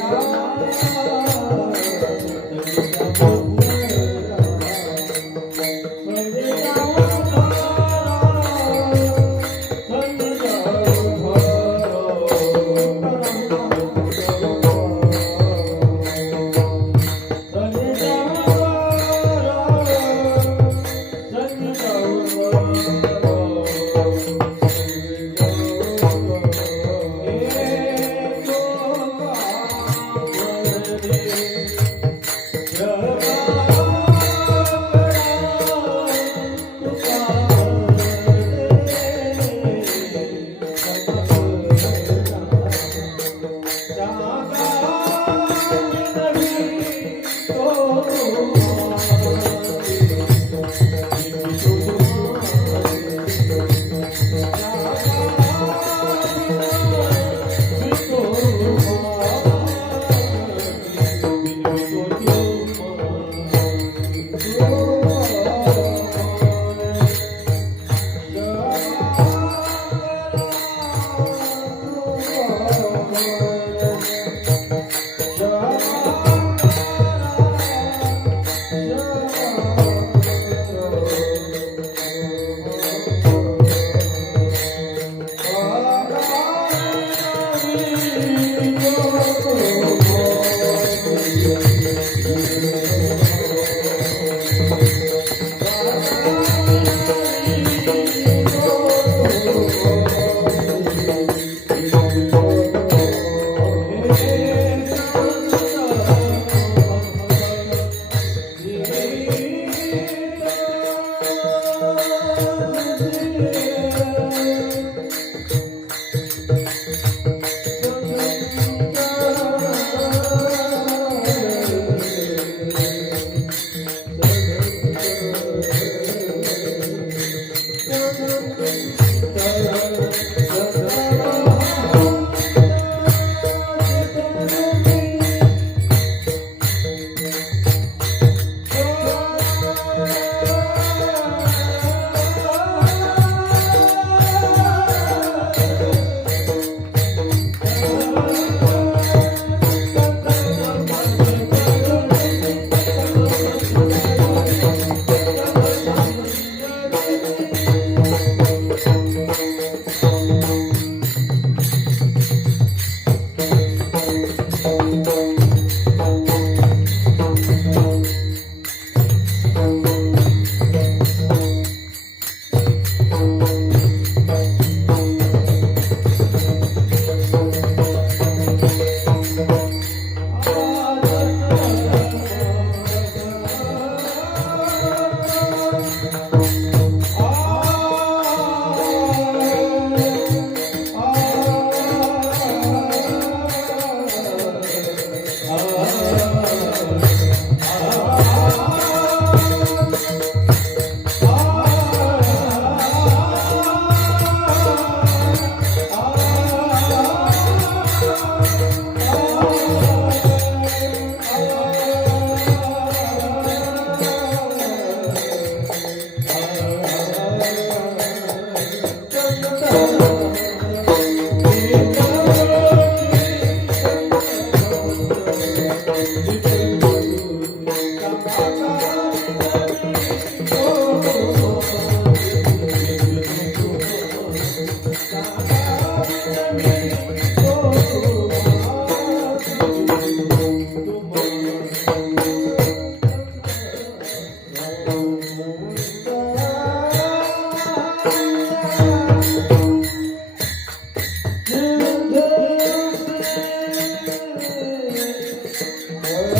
Oh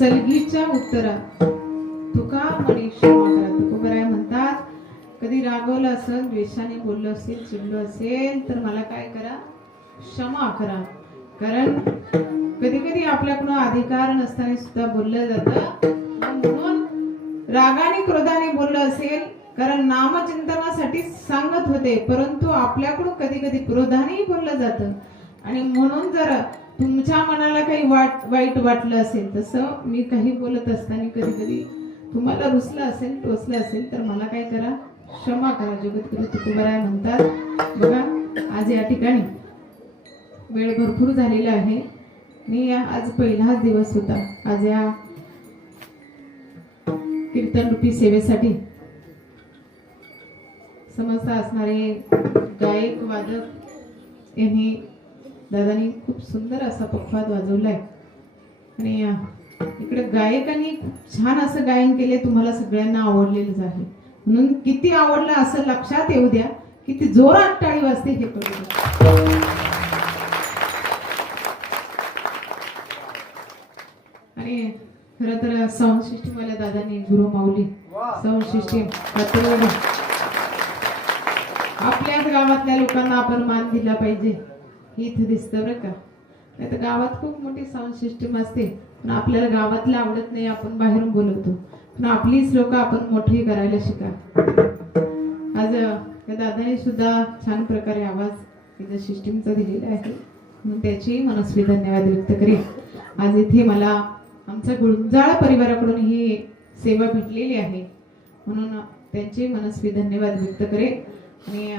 सलगीच्या उत्तरात तुका म्हणे क्षमा करा. तुकोबराय म्हणतात, कधी रागवलं असेल, द्वेषाने बोललं असेल, चिडलं असेल तर मला काय करा, क्षमा करा. कारण कधी कधी आपल्याकडून अधिकार नसताना सुद्धा बोललं जातं. म्हणून रागाने क्रोधाने बोललं असेल, कारण नामचिंतनासाठी सांगत होते, परंतु आपल्याकडून कधी कधी क्रोधानेही बोललं जातं. आणि म्हणून जर तुमच्या मनाला काही वाईट वाटलं असेल, तसं मी काही बोलत असताना कधी कधी तुम्हाला रुसलं असेल, टोचलं असेल तर मला काय करा, क्षमा करा. जगद्गुरु तुकोबराय म्हणतात. बघा, आज या ठिकाणी वेळ भरपूर झालेला आहे. मी आज पहिलाच दिवस होता. आज या कीर्तन रूपी सेवेसाठी समस्त असणारे गायक वादक यांनी दादानी खूप सुंदर असा पखवाद वाजवलाय. आणि इकडे गायकांनी खूप छान असं गायन केले, तुम्हाला सगळ्यांना आवडलेलंच आहे. म्हणून किती आवडलं असं लक्षात येऊ द्या, किती जोरात टाळी वाजते हे कळू द्या. आणि खरं तर साऊंड सिस्टीम वाल्या दादांनी गुरु माऊली साऊंड सिस्टीम आपल्याच गावातल्या लोकांना आपण मान दिला पाहिजे. हे इथे दिसतं बरं का. नाही तर गावात खूप मोठी साऊंड सिस्टीम असते, पण आपल्याला गावातलं आवडत नाही, आपण बाहेरून बोलवतो. पण आपलीच लोक आपण मोठी करायला शिका. आज त्या दादाने सुद्धा छान प्रकारे आवाज इथं सिस्टीमचा दिलेला आहे, म्हणून त्याची मनस्वी धन्यवाद व्यक्त करेन. आज इथे मला आमच्या गुंजाळ परिवाराकडून ही सेवा भेटलेली आहे, म्हणून त्यांचे मनस्वी धन्यवाद व्यक्त करेन. आणि